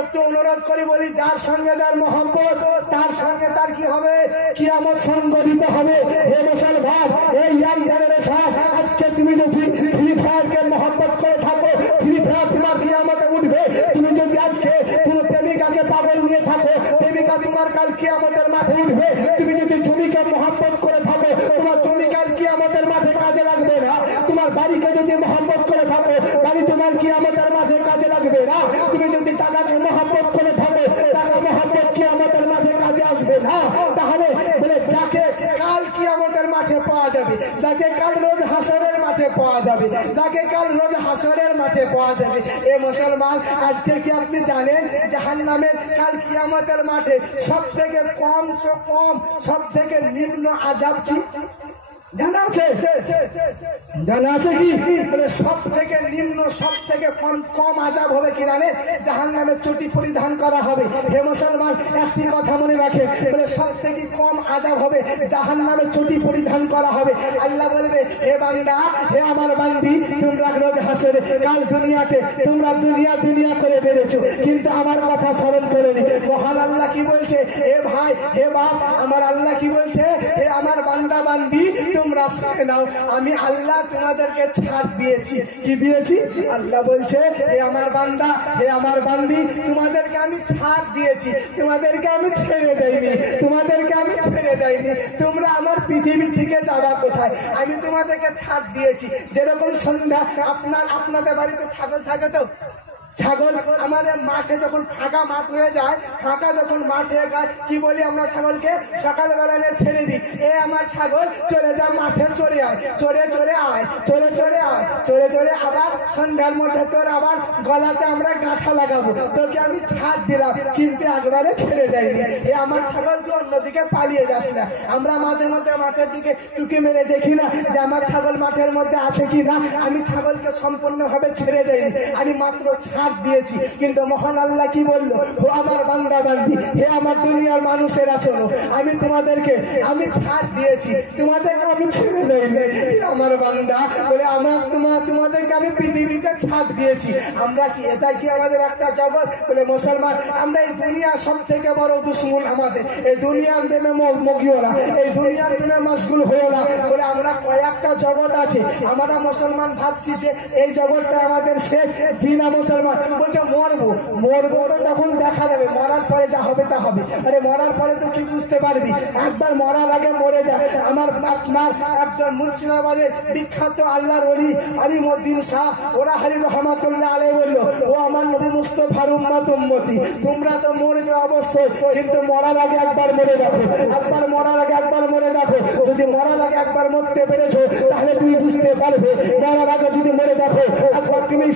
একটু অনুরোধ করে বলি যার সঙ্গে যার মহব্বত তার সঙ্গে তার কি হবে কিয়ামত সংঘটিত হবে হে মুসলমান এই ইয়াং জেনারেশন আজকে তুমি যদি ফ্রি ফায়ারকে মহব্বত করে থাকো ফ্রি ফায়ার তোমার কিয়ামতে উঠবে তুমি যদি আজকে কোনো প্রেমিকাকে পাগল নিয়ে থাকো প্রেমিকা তোমার কাল কিয়ামতের মাঠে উঠবে তুমি যদি জমিকে মহব্বত করে থাকো তোমার জমি কাল কিয়ামতের মাঠে কাজে লাগবে না তোমার বাড়িকে যদি মহব্বত করে থাকো বাড়ি তোমার কিয়ামতের মাঠে কাজে লাগবে না তুমি যদি টাকাকে মহব্বত করে থাকো টাকা মহব্বত কিয়ামতের মাঠে কাজে আসবে না তাহলে বলে যাকে কাল কিয়ামতের মাঠে পাওয়া যাবে যাকে কাল রোজ হাসরের মাঠে পাওয়া যাবে যাকে কাল রোজ হাসরের মাঠে পাওয়া যাবে এ মুসলমান আজকে কি আপনি জানেন জাহান্নামের কাল কিয়ামতের মাঠে সবথেকে কম সবথেকে নিম্ন আযাব কি জানা আছে কি বলে সব থেকে নিম্ন সব থেকে থেকে কম আযাব হবে কি জানেন? জাহান্নামের চটি পরিধান করা হবে। হে মুসলমান, একটি কথা মনে রাখেন, বলে সব থেকে কম আযাব হবে জাহান্নামের চটি পরিধান করা হবে। আল্লাহ বলবে, হে বান্দা, হে আমার বান্দি, তোমরা রোজ হাসরে কাল দুনিয়াতে তোমরা দুনিয়া করে বেড়েছো, কিন্তু আমার কথা স্মরণ করেনি। মহান আল্লাহ কি বলছে? হে ভাই, হে বাপ, আমার আল্লাহ কি বলছে? হে আমার বান্দা বান্দি, তোমরা শুনে নাও, আমি আল্লাহ তোমাদেরকে ছাড় দিয়েছি। কি দিয়েছি? আল্লাহ বলছে, হে আমার বান্দা, হে আমার বান্দি, তোমাদেরকে আমি ছাড় দিয়েছি, তোমাদেরকে আমি ছেড়ে দেইনি, তোমাদেরকে আমি ছেড়ে দেইনি। তোমরা আমার পৃথিবী থেকে যাবা কোথায়? আমি তোমাদেরকে ছাড় দিয়েছি। যেরকম সন্ধ্যা আপনাদের বাড়িতে ছাগল থাকে, তো ছাগল আমাদের মাঠে যখন ফাঁকা মাঠ হয়ে যায়, ফাঁকা যখন মাঠ হয়ে যায়, কি বলি আমরা ছাগলকে? সকালবেলা নিয়ে ছেড়ে দিই, এ আমার ছাগল চলে যা মাঠে, চড়ে আয়, চড়ে আয়, চড়ে আবার সন্ধ্যার মধ্যে তোর আবার গলাতে আমরা গাঁথা লাগাবো, তোকে আমি ছাড় দিলাম, কিন্তু একবারে ছেড়ে দেয়নি। এ আমার ছাগল, তুই অন্যদিকে পালিয়ে যাস না। আমরা মাঝে মধ্যে মাঠের দিকে টুকি মেরে দেখি না যে আমার ছাগল মাঠের মধ্যে আছে কি না। আমি ছাগলকে সম্পূর্ণভাবে ছেড়ে দেয়নি, আমি মাত্র ছাড় দিয়েছি। কিন্তু মহান আল্লাহ কি বললো? ও আমার বান্দা বান্দি, হে আমার দুনিয়ার মানুষেরা, শোনো, আমি তোমাদেরকে আমি ছাড় দিয়েছি, তোমাদেরকে আমি ছেড়ে দেইনি। আমার বান্দা বলে, তোমাদেরকে আমি পৃথিবীতে ছাড় দিয়েছি। আমরা কি, এটাই কি আমাদের একটা জগৎ? বলে মুসলমান, আমরা এই দুনিয়া সব থেকে বড় দুশ্মন আমাদের। এই দুনিয়ার প্রেমে মগিও না, এই দুনিয়ার প্রেমে মশগুল হইও না। বলে আমরা কয়েকটা জগৎ আছে, আমরা মুসলমান ভাবছি যে এই জগৎটা আমাদের শেষ। জি না মুসলমান, বলছে মরবো তো তখন দেখা যাবে, মরার পরে যা হবে তা হবে। আরে মরার পরে তো কি বুঝতে পারবি? একবার মরার আগে মরে যায়। আপনার একজন মুর্শিদাবাদের বিখ্যাত আল্লাহর ওলি আলিমউদ্দিন শাহ ওরাহারি রহমাতুল্লাহ আলাইহি বললো, ও আমার নবী মুস্তাফার উম্মতি, তোমরা তো মরবে অবশ্যই, কিন্তু মরার আগে একবার মরে দেখো, একবার মরার আগে একবার মরে দেখো। যদি মরার আগে একবার মরতে পেরেছো, তাহলে তুমি বুঝতে পারবে। মরার আগে যদি মরে দেখো, একবার তুমি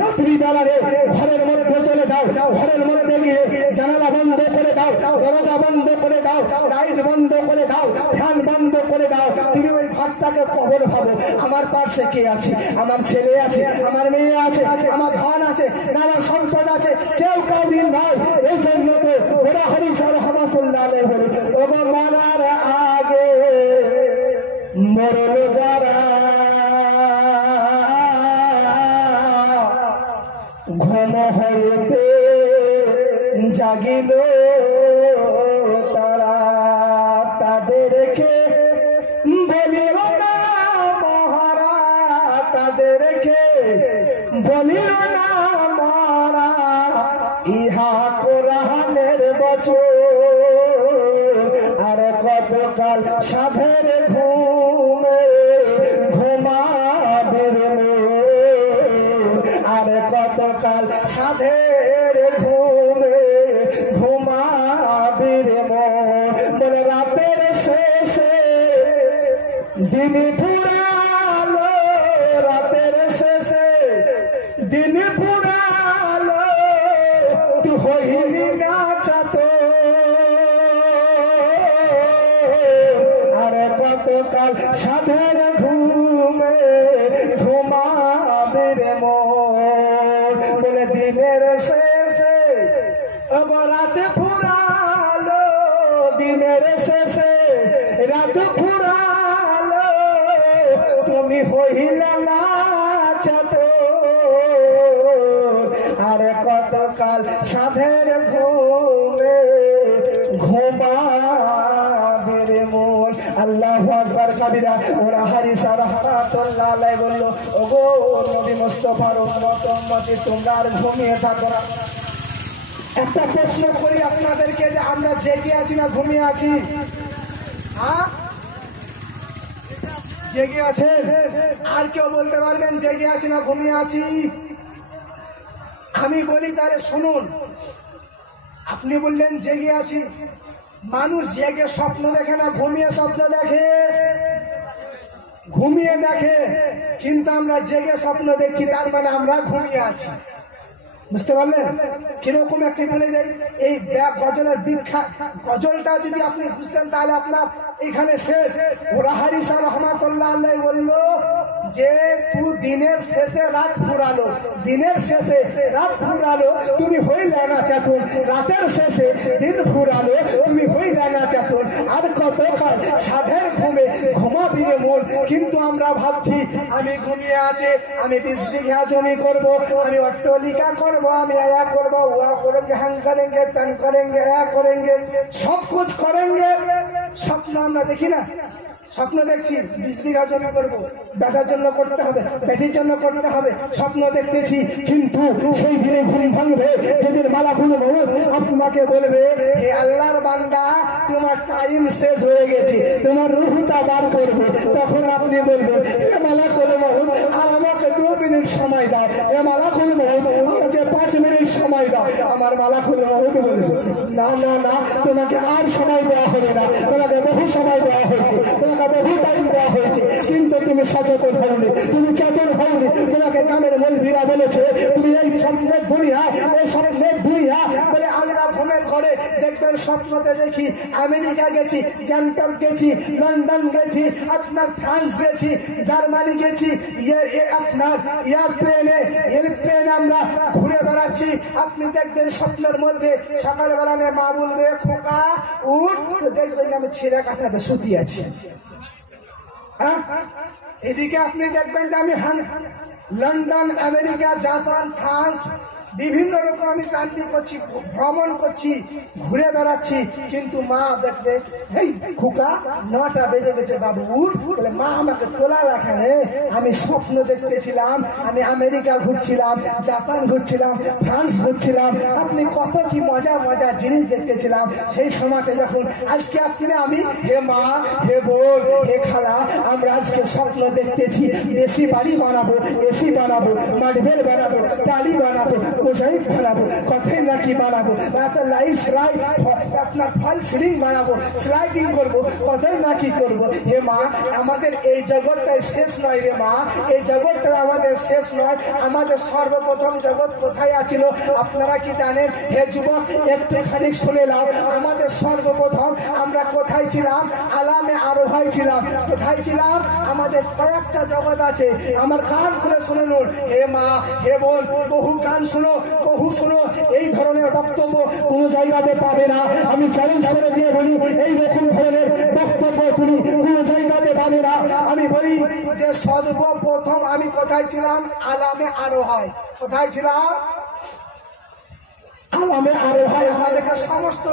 রাত্রি বেলারে ঘরের মধ্যে চলে যাও, ঘরের মধ্যে গিয়ে জানালা বন্ধ করে দাও, দরজা বন্ধ করে দাও, লাইট বন্ধ করে দাও, ফ্যান বন্ধ করে দাও। তুমি ওই ঘরটাকে কবর ভাবো, আমার পাশে কে আছে? আমার ছেলে আছে, আমার মেয়ে আছে, আমার ধন আছে, আমার সম্পদ আছে, কেউ কাউদিন ভাই। এই জন্য তো ওরা হরিশা রহমাতুল্লাহ আলাইহি বলে, ওগো মরার আগে মরলো যারা, ঘুম হইতে জাগিল তারা, তাদেরকে বলিও না মহারা, তাদেরকে বলিও না মহারা, ইহা কোরআনের বচন। আর কতকাল সাধের ঘুমে ঘুমাবে রে, আর কতকাল সাধের ঘুমে ঘুমাবে রে মন। বলে রাতের শেষে দিন ফুরালো, রাতের শেষে দিন ফুরালো, তুই হইলি না চাতো। আর কতকাল সাধের ঘুমে ঘুমাবে রে মন। বলে দিনের শেষে রাতে ফুরালো, দিনের শেষে রাত ফুরালো, তুমি হইলা না চাতো। আর কতকাল সাধের ঘুমে ঘুমাবে রে মন। আল্লাহু আকবার কাবীরা। ওরা হারিসা রাহমাতুল্লাহ আলাইহি বলল, ওগো নবী মুস্তাফার উম্মতি, তোমরা আর ঘুমিয়ে থাকো না। একটা প্রশ্ন করি আপনাদেরকে, যে আমরা জেগে আছি না ঘুমিয়ে আছি? হ্যাঁ, জেগে আছেন? আর কেউ বলতে পারবেন জেগে আছি না ঘুমিয়ে আছি? আমি বলি তাহলে শুনুন। আপনি বললেন জেগে আছি। মানুষ জেগে স্বপ্ন দেখে না ঘুমিয়ে স্বপ্ন দেখে? ঘুমিয়ে দেখে, কিন্তু আমরা জেগে স্বপ্ন দেখছি, তার মানে আমরা ঘুমিয়ে আছি। বুঝতে পারলেন? কিরকম একটি বলে যাই, এই গজলের বিখ্যাত গজলটা যদি আপনি বুঝতেন তাহলে আপনার এখানে শেষ। ওরা হারিসা রহমাতুল্লাহ আলাইহি বলল, যে তুই দিনের শেষে রাত ফুরালো, দিনের শেষে রাত ফুরালো, তুমি হইলে না চেতন, রাতের শেষে দিন ফুরালো, তুমি হইলে না চেতন। আর কতকাল সাধের ঘুমে ঘুমাবি রে মন। কিন্তু আমরা ভাবছি আমি ঘুমিয়ে আছে, আমি 20 বিঘা জমি করব, আমি অট্টালিকা করব, আমি আয়া করব, ওয়া করেंगे, हम करेंगे, तन करेंगे, या करेंगे, सब कुछ करेंगे। স্বপ্ন আমরা দেখি না, স্বপ্ন দেখছি 20 বিঘা জমি করবো, বেটার জন্য করতে হবে, বেটির জন্য করতে হবে, স্বপ্ন দেখতেছি। কিন্তু সেই দিনে ঘুম ভাঙবে যেদিন মালাকুল মউত আপনাকে বলবে, হে আল্লাহর বান্দা, তোমার টাইম শেষ হয়ে গেছে, তোমার রূহটা বার করবে। তখন আপনি বলবেন, হে মালাকুল মউত, আর আমাকে 2 মিনিট সময় দাও, হে মালাকুল মউত, আমাকে 5 মিনিট সময় দাও। আমার মালাকুল মউত বলবে, না না না, তোমাকে আর সময় দেওয়া হবে না, তোমাকে বহু সময় দেওয়া হয়েছে, তোমাকে বহু টাইম দেওয়া হয়েছে, কিন্তু তুমি সচেতন হওনি, তুমি চেতন হওনি। তোমাকে কামের মৌলভীরা বলেছে তুমি এই স্বপ্নের দুনিয়া, এই স্বপ্নের দুনিয়া বলে। আমরা ঘুমের ঘরে দেখবেন স্বপ্নতে দেখি আমেরিকা গেছি, গ্যাংটক গেছি, লন্ডন গেছি, আপনার ফ্রান্স গেছি, জার্মানি গেছি, আপনার এয়ারপ্লেনে আমরা ঘুরে বেড়াচ্ছি। আপনি দেখবেন স্বপ্নের মধ্যে সকালবেলা মা বলবে, খোকা উঠ, তো দেখবেন আমি ছিঁড়া কাটাতে শুতি আছি। এদিকে আপনি দেখবেন যে আমি লন্ডন, আমেরিকা, জাপান, ফ্রান্স বিভিন্ন রকম আমি চাকরি করছি, ভ্রমণ করছি, ঘুরে বেড়াচ্ছি। কিন্তু মা দেখবে, এই খোকা 9টা বেজে গেছে, বাবু উঠ। বলে, মা আমাকে তোলা এখানে, আমি স্বপ্ন দেখতেছিলাম, আমি আমেরিকা ঘুরছিলাম, জাপান ঘুরছিলাম, ফ্রান্স ঘুরছিলাম, আপনি কত কি মজা মজা জিনিস দেখতেছিলাম। সেই সময়তে যখন আজকে আপনি আমি, হে মা, হে বোন, হে খালা, আমরা আজকে স্বপ্ন দেখতেছি এসি বাড়ি বানাবো, এসি বানাবো, মার্বেল বানাবো, টালি বানাবো, মোজাইক বানাবো, কথাই নাকি বানাবো, লাইট স্লাইড, আপনার ফল সিলিং বানাবো, স্লাইডিং করবো, কথাই নাকি করবো। হে মা, আমাদের এই জগৎটাই শেষ নয় রে মা, এই জগৎটা আমাদের শেষ নয়। আমাদের সর্বপ্রথম জগৎ কোথায় আছিল আপনারা কি জানেন? হে যুবক, একটুখানি শুনে নাও, আমাদের সর্বপ্রথম আমরা কোথায় ছিলাম? আলামে আরোহায় ছিলাম। কোথায় ছিলাম? আমাদের কয়েকটা জগৎ আছে, আমার কান খুলে শুনে নুন। হে মা, হে বোন, বহু কান শুনো, বহু শুনো। এই ধরনের বক্তব্য কোনো জায়গাতে পাবে না। আমি চ্যালেঞ্জ করে দিয়ে বলি, এই রকম ধরনের বক্তব্য তুমি কোনো জায়গাতে পাবে না। আমি বলি যে সর্বপ্রথম আমি কোথায় ছিলাম? আলামে আরোহায়। কোথায় ছিলাম? আলামে আরোহায়। আমাদেরকে সমস্ত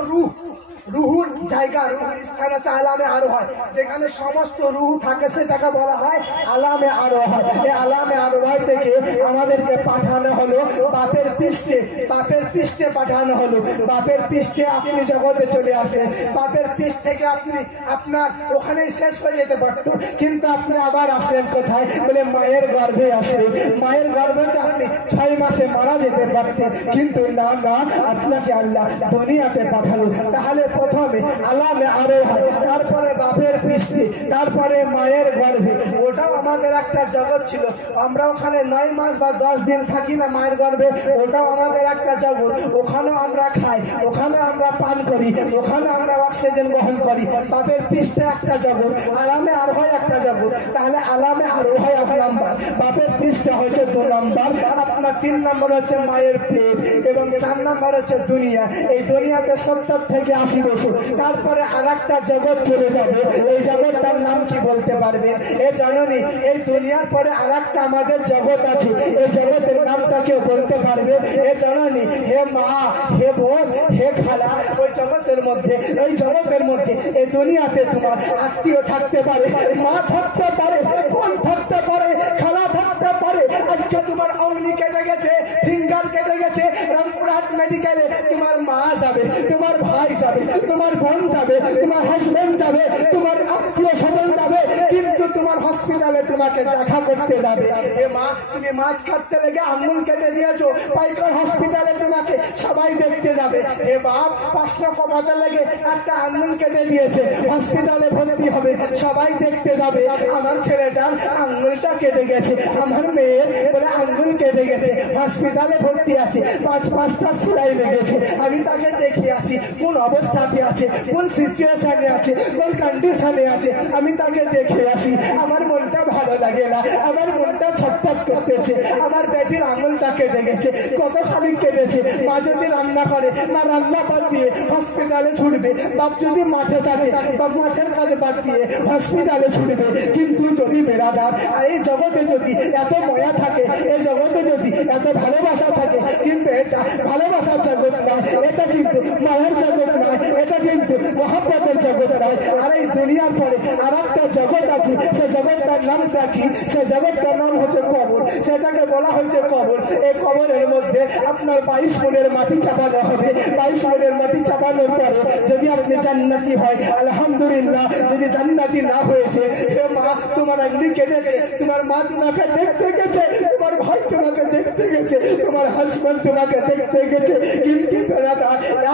রুহুর জায়গা, রুহুর স্থান আছে আলামে আরোহায়। যেখানে সমস্ত রুহু থাকে সেটাকে বলা হয় আলামে আরোহায়। এই আলামে আরোহায় থেকে আমাদেরকে পাঠানো হলো বাপের পৃষ্ঠে, বাপের পৃষ্ঠে পাঠানো হলো। বাপের পৃষ্ঠে আপনি জগতে চলে আসেন। বাপের পৃষ্ঠ থেকে আপনি আপনার ওখানেই শেষ হয়ে যেতে পারতো, কিন্তু আপনি আবার আসলেন কোথায়? বলে মায়ের গর্ভে আসলেন। মায়ের গর্ভেতে আপনি 6 মাসে মারা যেতে পারতেন, কিন্তু না না, আপনাকে আল্লাহ দুনিয়াতে পাঠালো। তাহলে প্রথমে আলামে আরোহায়, তারপরে বাপের পৃষ্ঠে, তারপরে মায়ের গর্ভে। ওটাও আমাদের একটা জগৎ ছিল। আমরা ওখানে 9 মাস বা 10 দিন থাকি না মায়ের গর্ভে, ওটাও আমাদের একটা জগৎ। ওখানেও আমরা খাই, ওখানে আমরা পান করি, ওখানে আমরা অক্সিজেন গ্রহণ করি। বাপের পৃষ্ঠে একটা জগৎ, আলামে আরোহায় একটা জগৎ। তাহলে আলামে আরোহায় 1 নাম্বার, বাপের পৃষ্ঠে হচ্ছে 2 নাম্বার, আপনার 3 নাম্বার হচ্ছে মায়ের পেট, এবং 4 নাম্বার হচ্ছে দুনিয়া। এই দুনিয়াতে 70 থেকে 80 বছর। তারপরে আর একটা জগৎ চলে যাবে। এই জগৎটার নাম কি বলতে পারবেন? এ জননী, এই দুনিয়ার পরে আর একটা আমাদের জগৎ আছে, এই জগতের নামটা কেউ বলতে পারবে? এ জননী, হে মা, হে বোন, হে খালা, ওই জগতের মধ্যে, এই জগতের মধ্যে, এই দুনিয়াতে তোমার আত্মীয় থাকতে পারে, মা থাকতে পারে, বোন থাকতে পারে, খালা থাকতে পারে। আজকে তোমার অঙ্গলি কেটে গেছে, ফিঙ্গার কেটে গেছে, রামপুরহাট মেডিকেলে তোমার মা যাবে, তোমার ভাই যাবে, তোমার বোন যাবে, তোমার হাজবেন্ড যাবে, তোমার আত্মীয় স্বজন যাবে, কিন্তু তোমার হসপিটালে তোমাকে দেখা করতে যাবে। এ মা, তুমি মাছ কাটতে লেগে আঙ্গুল কেটে দিয়েছো, পাইকার হসপিটালে তোমাকে সবাই দেখতে যাবে। এ বাপ 5 লক্ষ টাকা লেগে একটা আঙ্গুল কেটে দিয়েছে, হসপিটালে ভর্তি হবে, সবাই দেখতে যাবে আমার ছেলেটার আঙ্গুলটা কেটে গেছে, আমার মেয়ের বলে আঙ্গুল কেটে গেছে, হসপিটালে ভর্তি আছে, 5-5টা সেলাই লেগেছে। আমি তাকে দেখে আসি কোন অবস্থাতে আছে, কোন সিচুয়েশনে আছে, কোন কন্ডিশনে আছে, আমি তাকে দেখে আসি। আমার মনটা ভালো লাগে না, আমার মনটা ছটফট করতেছে। আমার বেটির আঙুলটা কেটে গেছে, কত খালি কেটেছে। মা যদি রান্না করে, মা রান্না বাদ দিয়ে হসপিটালে ছুটবে। বাপ যদি মাঠে থাকে, বাপ মাঠের কাজে বাদ দিয়ে হসপিটালে ছুটবে। কিন্তু যদি বেড়াদার এই জগতে যদি এত মায়া থাকে, এই জগতে যদি এত ভালোবাসা থাকে, কিন্তু এটা ভালোবাসার জগৎ নয়, এটা কিন্তু মায়ের জগৎ নয়, এটা কিন্তু মহাব্বতের জগৎ নয়। আর এই দুনিয়ার পরে আর একটা জগৎ আছে, সে জগৎটার নামটা কি? সে জগৎটার নাম হচ্ছে কবর। সেটাকে বলা হয়েছে কবর। এই কবরের মধ্যে আপনার 22 মনের মাটি চাপানো হবে। 22 মনের মাটি চাপানোর পরে যদি আপনি জান্নাতি হয় আলহামদুলিল্লাহ, যদি জান্নাতি না হয়েছে, সে মা তোমার এমনি কেটেছে, তোমার মা তোমাকে দেখতে গেছে, তোমার ভাই তোমাকে দেখতে গেছে, তোমার হাজব্যান্ড তোমাকে দেখতে গেছে, কিন্তু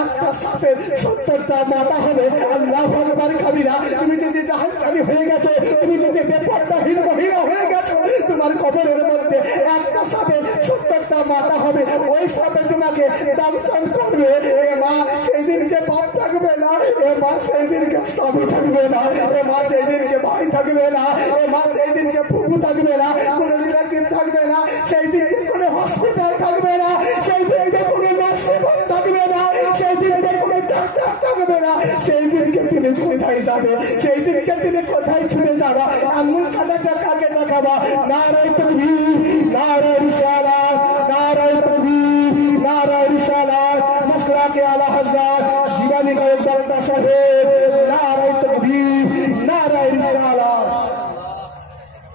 একটা সাপের 70টা মাথা হবে। আল্লাহু আকবার কাবীরা। তুমি যদি জাহান্নামী হয়ে গেছো, তুমি যদি বেপরদাহীন মহিলা হয়ে গেছো, তোমার কবরের মধ্যে একটা সাপের 70টা মাথা হবে। ওই সাপে তোমাকে দংশন করবে। এ মা সেই দিনকে বাপ থাকবে না, এ মা সেই দিনকে স্বামী থাকবে না, এ মা সেই দিনকে ভাই থাকবে না, এ মা সেই দিনকে ফুফু থাকবে না, কোনো রিলেটিভ থাকবে না, সেই দিনকে কোনো হসপিটাল থাকবে না, সেই দিনকে কোনো নার্সিং হোম থাকবে না, সেই দিনকে কোনো ডাক্তার থাকবে না। সেই দিনকে তুমি কোথায় যাবে? সেই দিনকে তুমি কোথায় ছুটে যাবা? আঙ্গুল কাটাটা কাকে দেখাবা? নারায়ে তাকবীর, নারায়ে রিসালাত, নারায়ে তাকবীর, নারায়ে রিসালাত, মাসলাকে আলা হযরত জীবনী গায়ক ডাক্তার সাহেব, নারায়ে তাকবীর, নারায়ে রিসালাত।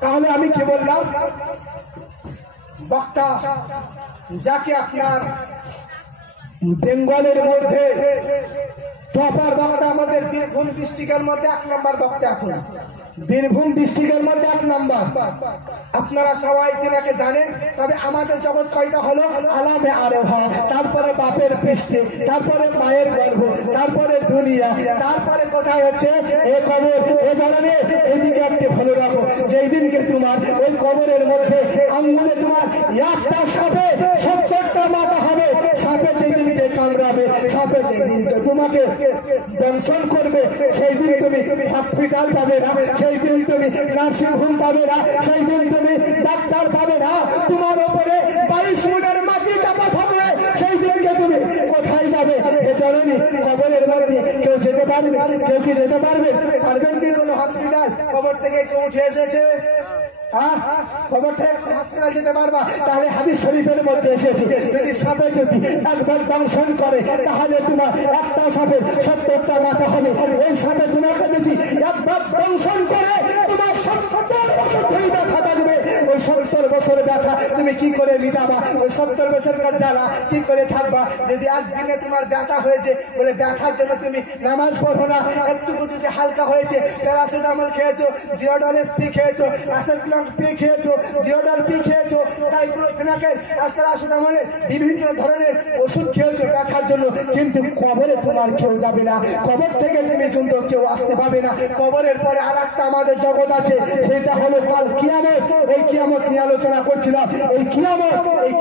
তাহলে আমি কি বললাম? বক্তা যাকে আপনার বেঙ্গলের মধ্যে টপার বক্তা, আমাদের বীরভূম ডিস্ট্রিক্টের মধ্যে 1 নম্বর বক্তা, এখন বীরভূম ডিস্ট্রিক্টের মধ্যে 1 নম্বর। আপনারা সবাই তিনাকে জানেন। তবে আমাদের জগৎ কয়টা হলো? আলামে আরেফা, তারপরে বাপের পৃষ্ঠে, তারপরে মায়ের গর্ভ, তারপরে দুনিয়া, তারপরে কোথায় হচ্ছে এ কবর। এ জানে এদিকে একটি ভালো রাখো, যেই দিনকে তোমার ওই কবরের মধ্যে আঙ্গুলে তোমার একটা সাপে 70টা মাথা হবে। সাপে যেই দিনকে কামড়াবে, সাপে যেই দিনকে তোমাকে দংশন করবে, সেই দিন তুমি হসপিটাল পাবে না, সেই দিন তুমি নার্সিং হোম পাবে না, সেই দিন তুমি ডাক্তার পাবে না, তোমার উপরে 22 মনের মাটি চাপা থাকবে। সেই দিনকে তুমি কোথায় যাবে? এ জননী কবরের মধ্যে কেউ যেতে পারবে? কেউ কি যেতে পারবে? পারবেন কি কোনো হসপিটাল? কবর থেকে কেউ উঠে এসেছে? খবর থেকে হসপিটাল যেতে পারবা? তাহলে হাদিস শরীফের মধ্যে এসেছে, যদি সাপে যদি একবার দংশন করে, তাহলে তোমার একটা সাপে 70টা মাথা হবে। ওই সাপে তোমাকে যদি একবার দংশন করে, তোমার 70 বছর ধরে ব্যথা থাকবে। ওই 70 বছর ব্যথা তুমি কি করে মিটাবা? ওই 70 বছরকার জ্বালা কি করে থাকবা? যদি একদিনে তোমার ব্যথা হয়েছে, বলে ব্যথার জন্য তুমি নামাজ পড়ো না, একটুকু যদি হালকা হয়েছে, প্যারাসিটামল খেয়েছো, জিওডল এসপি খেয়েছো, অ্যাসেটলন পি খেয়েছো, জিওডল পি খেয়েছো, ডাইক্লোফেনাকের, প্যারাসিটামলের বিভিন্ন ধরনের ওষুধ খেয়েছো ব্যথার জন্য, কিন্তু কবরে তোমার কেউ যাবে না। কবর থেকে তুমি কিন্তু কেউ আসতে পাবে না। কবরের পরে আর একটা আমাদের জগৎ আছে, সেটা হলো কাল কিয়ামত। এই কিয়ামত নিয়ে আলোচনা করছিলাম। এই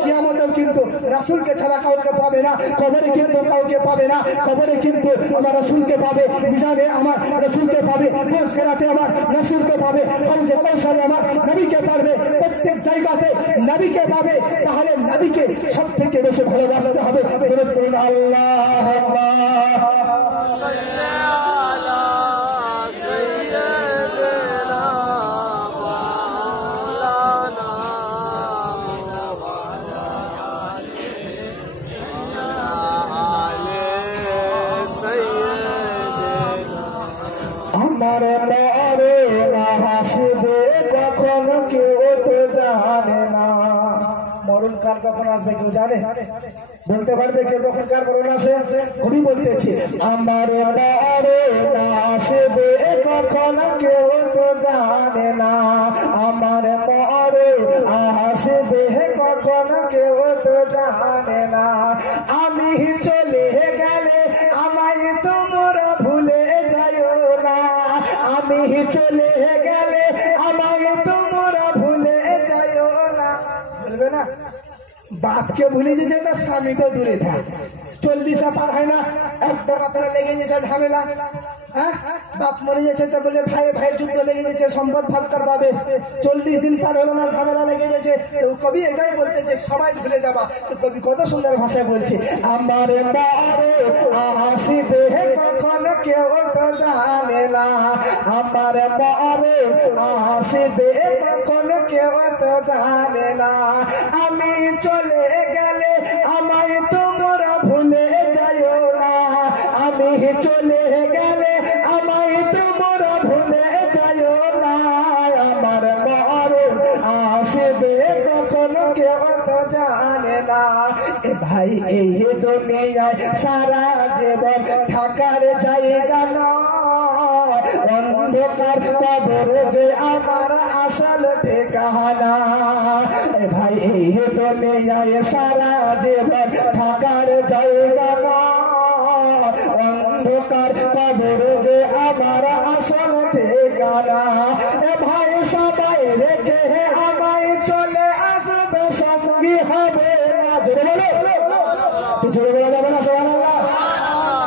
কিয়ামতেও কিন্তু রাসূলকে ছাড়া কাউকে পাবে না। কবরে কিন্তু কাউকে পাবে না। কবরে কিন্তু আমার রাসূলকে পাবে, মিজানে আমার রাসূলকে পাবে, সেরাতে আমার রাসূলকে পাবে, হাউজে কাউসারে আমার নবীকে পাবে, প্রত্যেক জায়গাতে নবীকে পাবে। তাহলে নবীকে সব থেকে বেশি ভালোবাসতে হবে। দরুদ পড়ুন আল্লাহুম্মা সাল্লি আলা সাইয়্যিদিনা মাওলানা আলে সাইয়্যিদিনা। আমার পরে না হাসবে কখন কেউ তো জানে না, মোর মরণ কাল কখন আসবে কেউ জানে? বলতে পারবে কেউ কখন কার মরণ আসে? কবি বলতেছে আমার মরণ আসবে কখন কেউ তো জানে না, আমার মরণ আসবে কখন কেউ তো জানে না, আমি চলে গেলে আমায় তোমরা ভুলে যাইও না, আমি চলে গেলে আমায় তোমরা ভুলে যাইও না। বলবে না বাপকে ভুলে যেছে তো স্বামী তো দূরে থাক, 40 পার হয় না একদম আপনারা লেগে গেছে ঝামেলা। হ্যাঁ বাপ মরে যাচ্ছে তো বলে ভাই ভাই যুদ্ধ লেগে গেছে, সম্পদ ভাগ কর পাবে, 40 দিন পার হলো না ঝামেলা লেগে গেছে। কবি এটাই বলতে যে সবাই ভুলে যাবা। কবি কত সুন্দর ভাষায় বলছে আমার আসবে কখন কেউ তো জানে না, আমার আসবে কখন কেউ তো জানে না, আমি চলে গেলে আমায় তোমরা ভুলে যাইও না, আমি চলে গেলে আমায় তোমরা ভুলে যাইও না, আমার মরণ আসবে কখন কেউ তো জানে না। এ ভাই এই দুনিয়ায় সারা জীবন থাকার জায়গা নয়, অন্ধকার কবর যে আমার আসল ঠিকানা। এ ভাই এই দুনিয়ায় সারা জীবন থাকার জায়গা নয়, অন্ধকার কবর যে আমার আসল ঠিকানা। এ ভাই সবাই রেখে আমায় চলে আসবে, সঙ্গী হবে না। জোরে বলো, জোরে বলা যাবে না? সুবহানাল্লাহ।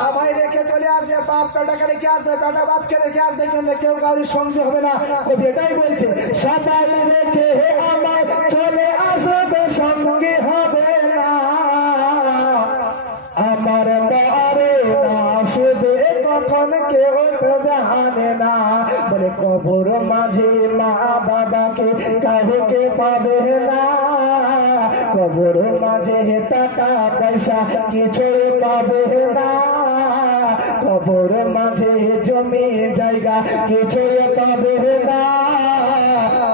সবাই রেখে চলে আসবে, বাপ বেটাকে রেখে আসবে, বেটা বাপকে রেখে আসবে, কিন্তু কেউ কারোর সঙ্গী হবে না। কবি এটাই বলছে সবাই রেখে আমায় চলে আসবে, সঙ্গী হবে না, আমার মরণ আসবে কখন কেউ তো জানে না। বলে কবর মাঝে মা বাবাকে কাউকে পাবে না, কবর মাঝে টাকা পয়সা কিছু পাবে না, কবর মাঝে জমি জায়গা কিছু পাবে না,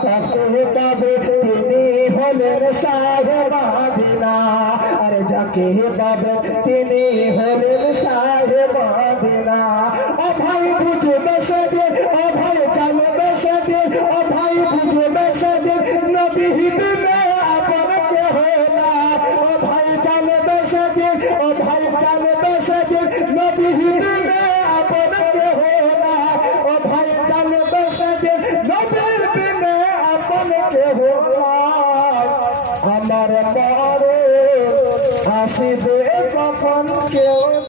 কাকে পাবে তিনি হলেন সাহেব মদিনা, আরে যাকে পাবে তিনি হলেন সাহেব মদিনা। ও ভাই বুঝবে সেদিন, ও ভাই জানবে সেদিন, ও ভাই বুঝবে সেদিন নবী বিনে আপন কেহ না, ও ভাই জানবে সেদিন, ও ভাই জানবে সেদিন নবী বিনে আপন কেহ না, ও ভাই জানবে সেদিন নবী বিনে আপন কেহ না, আমার মরণ আসবে কখন কেউ